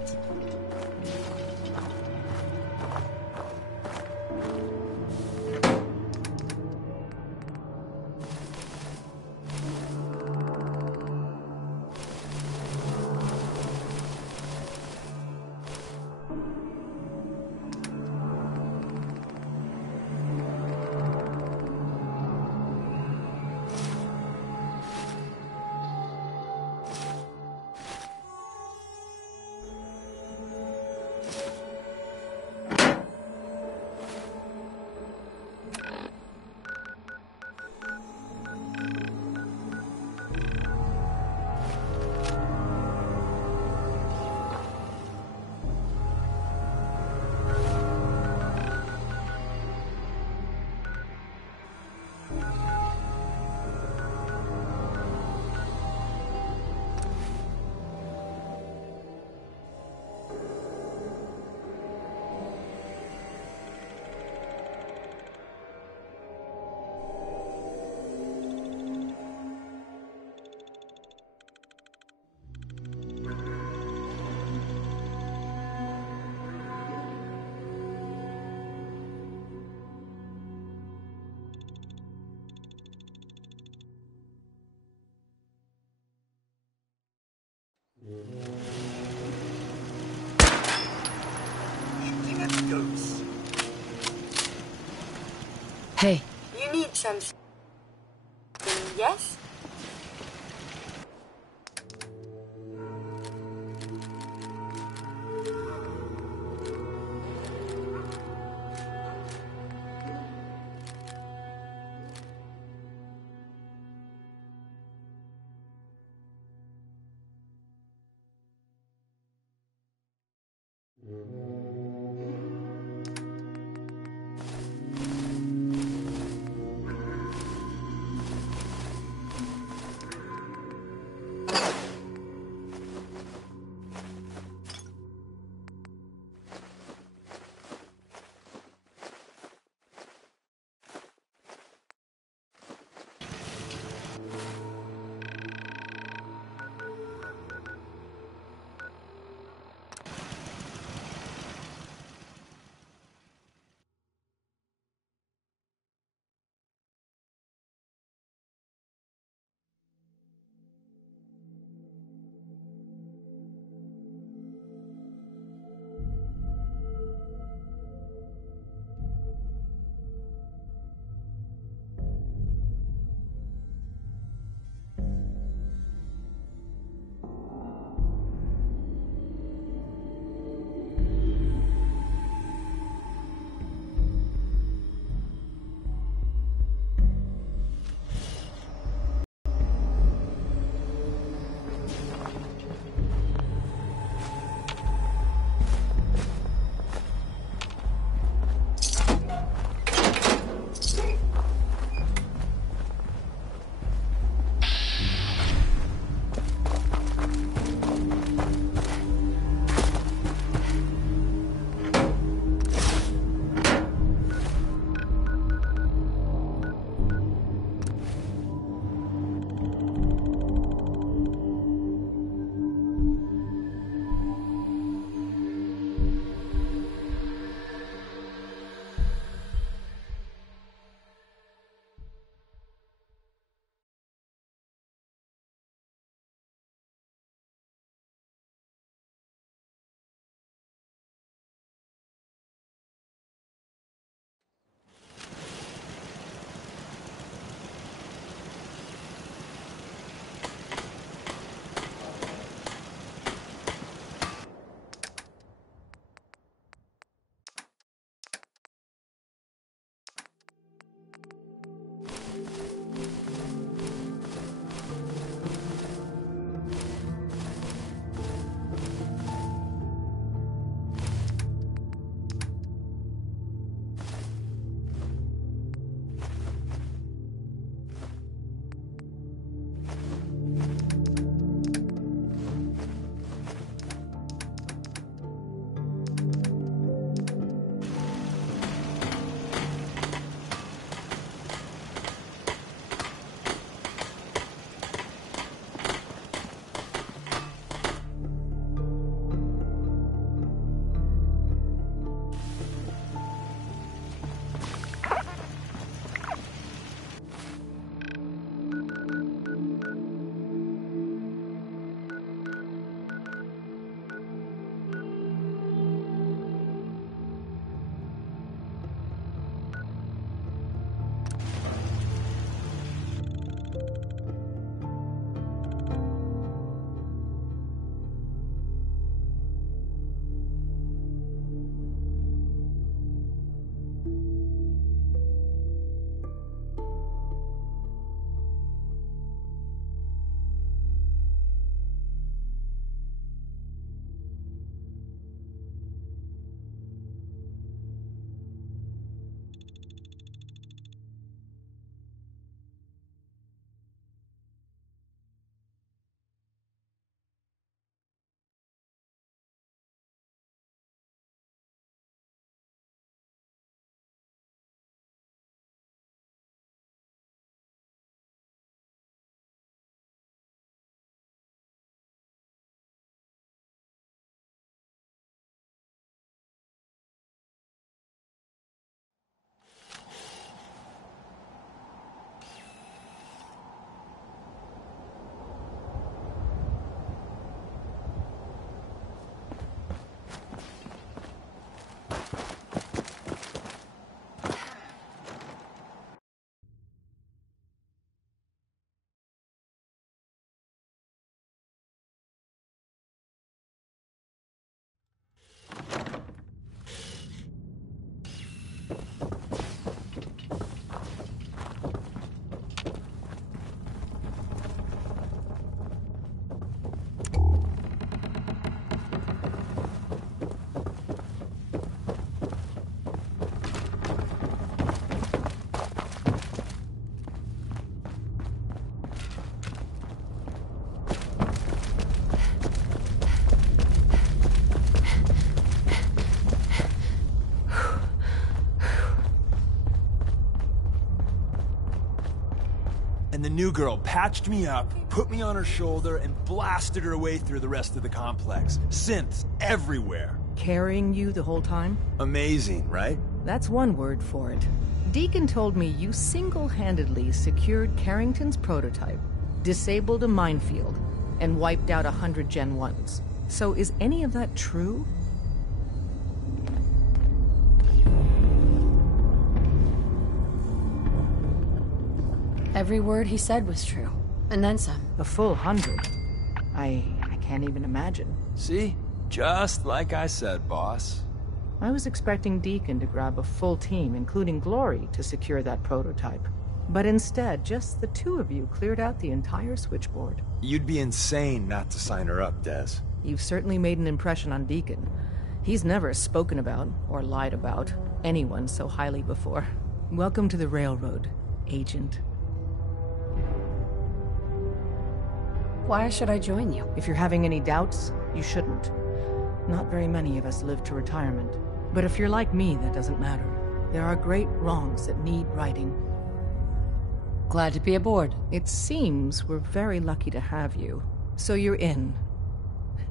Hey. You need some... Yes? new girl patched me up, put me on her shoulder, and blasted her way through the rest of the complex. Synths everywhere. Carrying you the whole time? Amazing, right? That's one word for it. Deacon told me you single-handedly secured Carrington's prototype, disabled a minefield, and wiped out 100 Gen 1s. So is any of that true? Every word he said was true. And then some. A full 100? I can't even imagine. See? Just like I said, boss. I was expecting Deacon to grab a full team, including Glory, to secure that prototype. But instead, just the two of you cleared out the entire switchboard. You'd be insane not to sign her up, Des. You've certainly made an impression on Deacon. He's never spoken about, or lied about, anyone so highly before. Welcome to the Railroad, Agent. Why should I join you? If you're having any doubts, you shouldn't. Not very many of us live to retirement. But if you're like me, that doesn't matter. There are great wrongs that need righting. Glad to be aboard. It seems we're very lucky to have you. So you're in.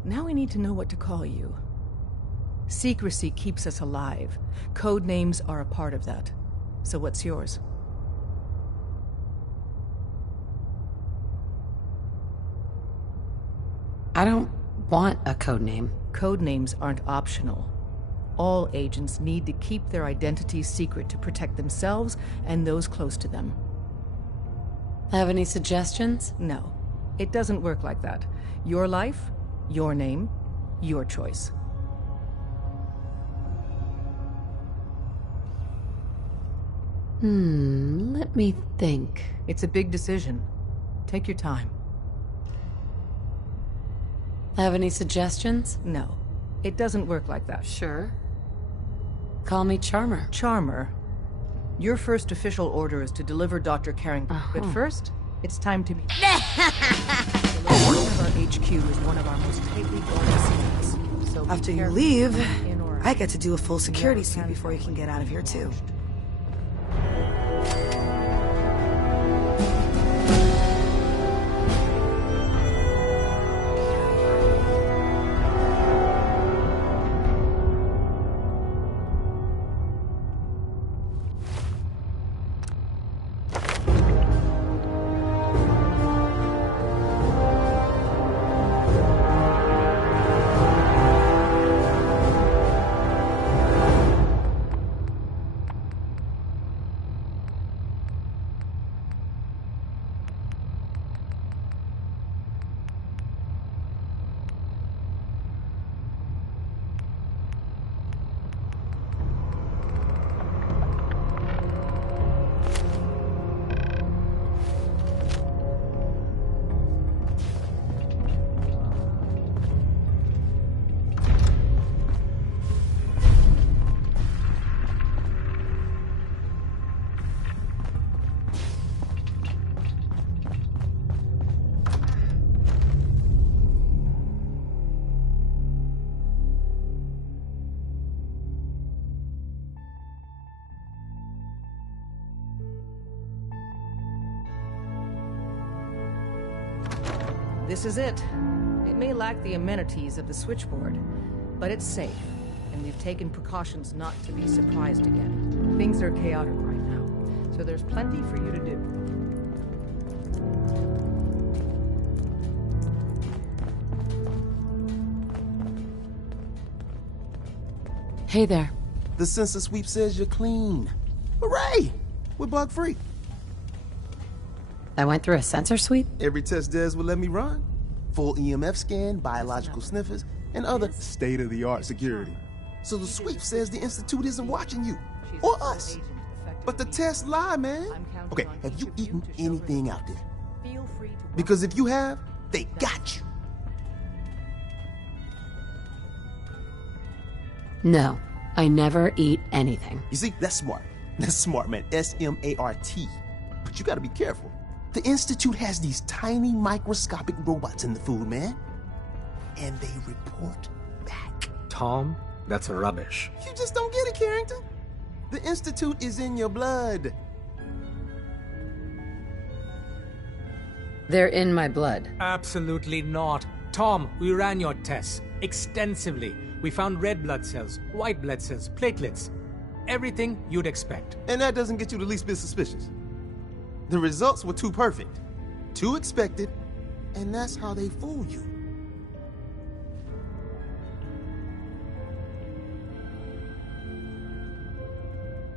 Now we need to know what to call you. Secrecy keeps us alive. Code names are a part of that. So what's yours? I don't want a code name. Code names aren't optional. All agents need to keep their identities secret to protect themselves and those close to them. Have any suggestions? No. It doesn't work like that. Your life, your name, your choice. Let me think. It's a big decision. Take your time. Have any suggestions? No. It doesn't work like that. Sure. Call me Charmer. Charmer. Your first official order is to deliver Dr. Carrington. But first, it's time to meet. The location of our HQ is one of our most tightly guarded secrets. So after you leave, I get to do a full security sweep before you can get out of here too. This is it. It may lack the amenities of the switchboard, but it's safe, and we've taken precautions not to be surprised again. Things are chaotic right now, so there's plenty for you to do. Hey there. The sensor sweep says you're clean. Hooray! We're bug-free. I went through a sensor sweep? Every test Des will let me run. Full EMF scan, biological sniffers, and other state-of-the-art security. So the sweep says the Institute isn't watching you. Or us. But the tests lie, man. Okay, have you eaten anything out there? Because if you have, they got you. No, I never eat anything. You see, that's smart. That's smart, man. S-M-A-R-T. But you gotta be careful. The Institute has these tiny microscopic robots in the food, man. And they report back. Tom, that's rubbish. You just don't get it, Carrington. The Institute is in your blood. They're in my blood. Absolutely not. Tom, we ran your tests extensively. We found red blood cells, white blood cells, platelets. Everything you'd expect. And that doesn't get you the least bit suspicious. The results were too perfect, too expected, and that's how they fool you.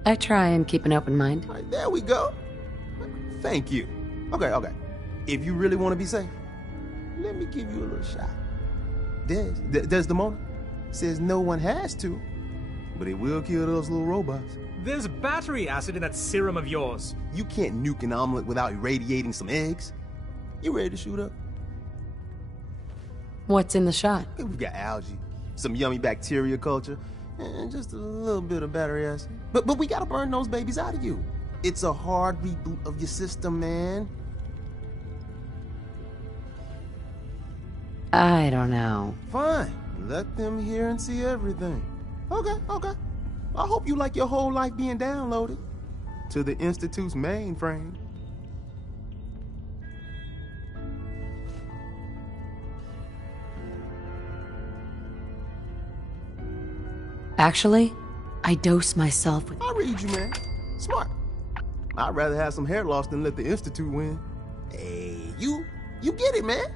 I try and keep an open mind. All right, there we go. Thank you. Okay. If you really want to be safe, let me give you a little shot. Desdemona says no one has to, but it will kill those little robots. There's battery acid in that serum of yours. You can't nuke an omelet without irradiating some eggs. You ready to shoot up? What's in the shot? We've got algae, some yummy bacteria culture, and just a little bit of battery acid. But we gotta burn those babies out of you. It's a hard reboot of your system, man. I don't know. Fine. Let them hear and see everything. Okay. I hope you like your whole life being downloaded to the Institute's mainframe. Actually, I dose myself with... I read you, man. Smart. I'd rather have some hair loss than let the Institute win. Hey, you get it, man.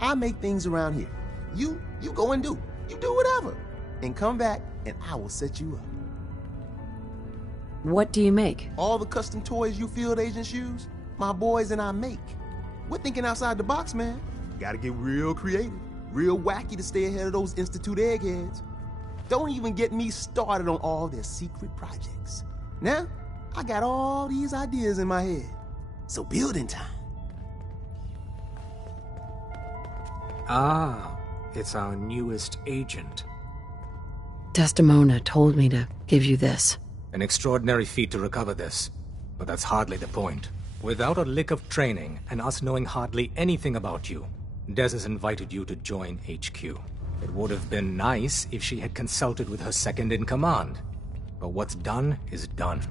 I make things around here. You go and do. You do whatever. And come back, and I will set you up. What do you make? All the custom toys you field agents use, my boys and I make. We're thinking outside the box, man. Gotta get real creative, real wacky to stay ahead of those Institute eggheads. Don't even get me started on all their secret projects. Now, I got all these ideas in my head. So building time. Ah, it's our newest agent. Desdemona told me to give you this. An extraordinary feat to recover this, but that's hardly the point. Without a lick of training and us knowing hardly anything about you, Des has invited you to join HQ. It would have been nice if she had consulted with her second-in-command, but what's done is done.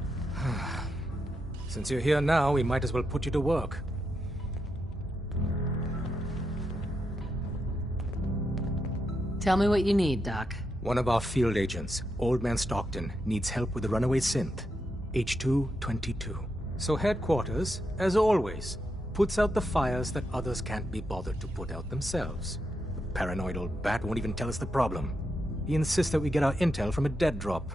Since you're here now, we might as well put you to work. Tell me what you need, Doc. One of our field agents, Old Man Stockton, needs help with the runaway synth, H222. So headquarters, as always, puts out the fires that others can't be bothered to put out themselves. The paranoid old bat won't even tell us the problem. He insists that we get our intel from a dead drop.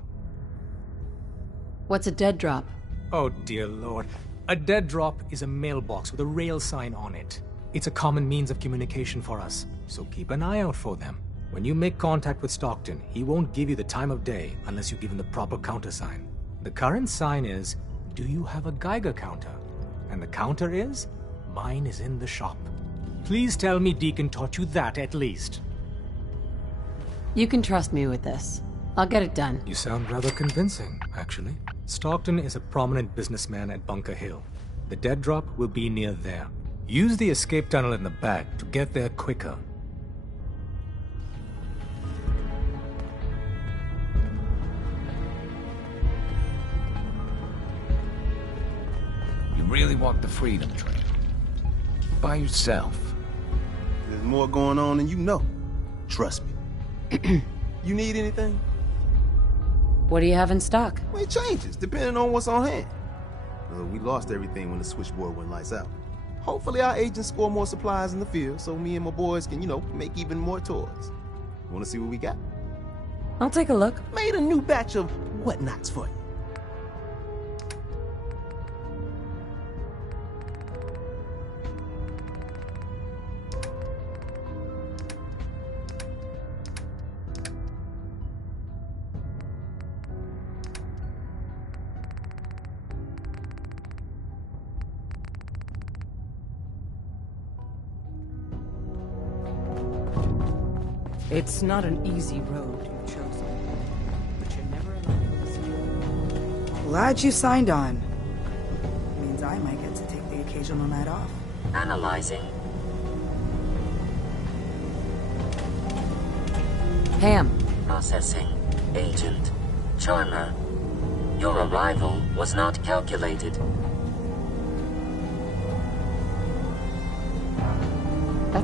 What's a dead drop? Oh dear lord. A dead drop is a mailbox with a rail sign on it. It's a common means of communication for us, so keep an eye out for them. When you make contact with Stockton, he won't give you the time of day unless you give him the proper countersign. The current sign is, do you have a Geiger counter? And the counter is, mine is in the shop. Please tell me Deacon taught you that at least. You can trust me with this. I'll get it done. You sound rather convincing, actually. Stockton is a prominent businessman at Bunker Hill. The dead drop will be near there. Use the escape tunnel in the back to get there quicker. You really walked the freedom trail. By yourself. There's more going on than you know. Trust me. You need anything? What do you have in stock? Well, it changes, depending on what's on hand. We lost everything when the switchboard went lights out. Hopefully our agents score more supplies in the field so me and my boys can, make even more toys. Want to see what we got? I'll take a look. Made a new batch of whatnots for you. It's not an easy road you've chosen, but you're never alone. Glad you signed on. Means I might get to take the occasional night off. Analyzing. Ham. Processing. Agent. Charmer. Your arrival was not calculated.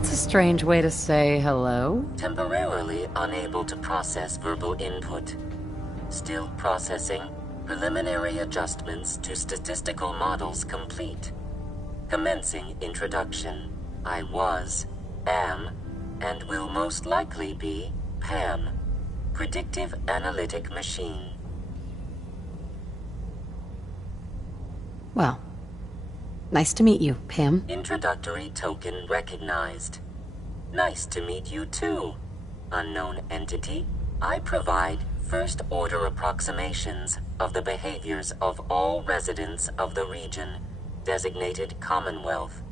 That's a strange way to say hello. Temporarily unable to process verbal input. Still processing. Preliminary adjustments to statistical models complete. Commencing introduction. I was, am, and will most likely be Pam. Predictive analytic machine. Well, nice to meet you, Pam. Introductory token recognized. Nice to meet you too, unknown entity. I provide first-order approximations of the behaviors of all residents of the region, designated Commonwealth.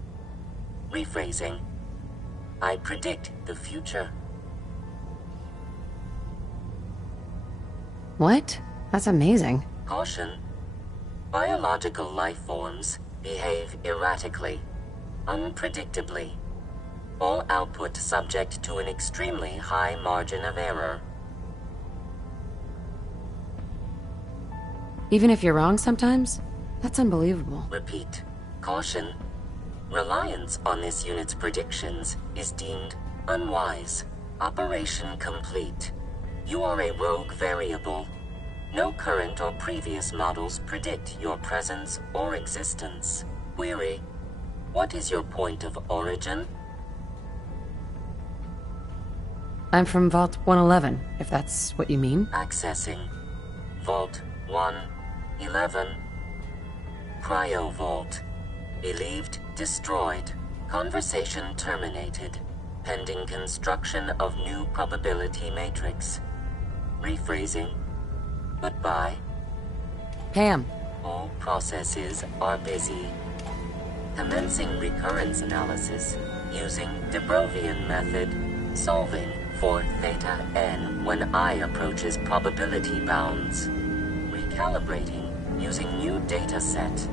Rephrasing. I predict the future. What? That's amazing. Caution. Biological life forms behave erratically, unpredictably. All output subject to an extremely high margin of error. Even if you're wrong sometimes? That's unbelievable. Repeat. Caution. Reliance on this unit's predictions is deemed unwise. Operation complete. You are a rogue variable. No current or previous models predict your presence or existence. Query. What is your point of origin? I'm from Vault 111, if that's what you mean. Accessing. Vault 111. Cryo Vault. Believed destroyed. Conversation terminated. Pending construction of new probability matrix. Rephrasing. Goodbye. Pam. All processes are busy. Commencing recurrence analysis using Dubrovian method. Solving for theta n when I approaches probability bounds. Recalibrating using new data set.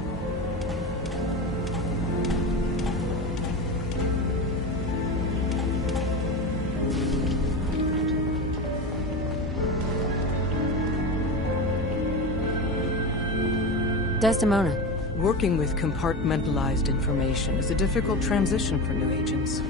Desdemona. Working with compartmentalized information is a difficult transition for new agents.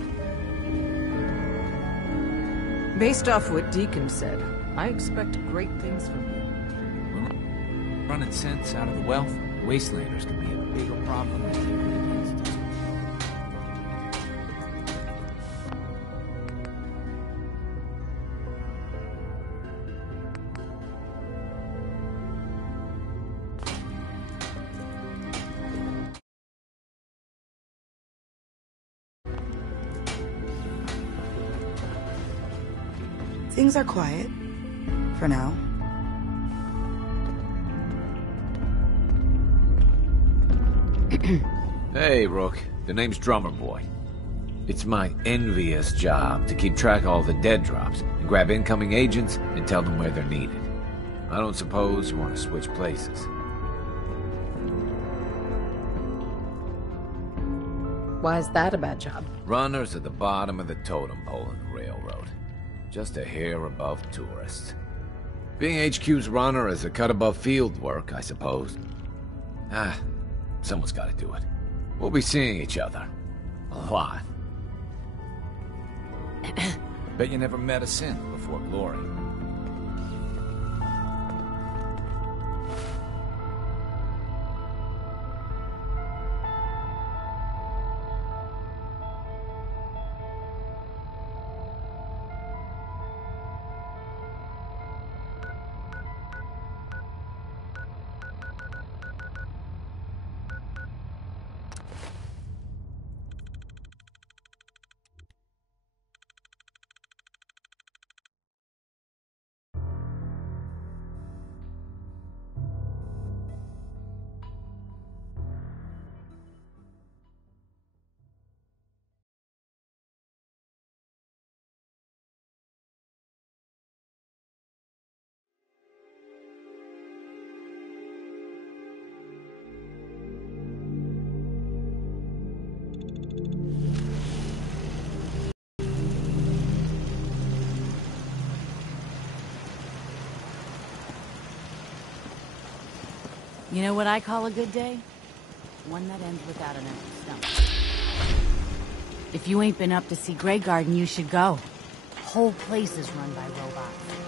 Based off what Deacon said, I expect great things from you. Running sense out of the wealth, wastelanders could be a bigger problem than against us. Things are quiet. For now. Hey, Rook. The name's Drummer Boy. It's my envious job to keep track of all the dead drops and grab incoming agents and tell them where they're needed. I don't suppose you want to switch places. Why is that a bad job? Runners at the bottom of the totem pole in the railroad. Just a hair above tourists. Being HQ's runner is a cut above field work, I suppose. Someone's got to do it. We'll be seeing each other. A lot. Bet you never met a synth before Glory. You know what I call a good day? One that ends without an empty stomach. If you ain't been up to see Grey Garden, you should go. The whole place is run by robots.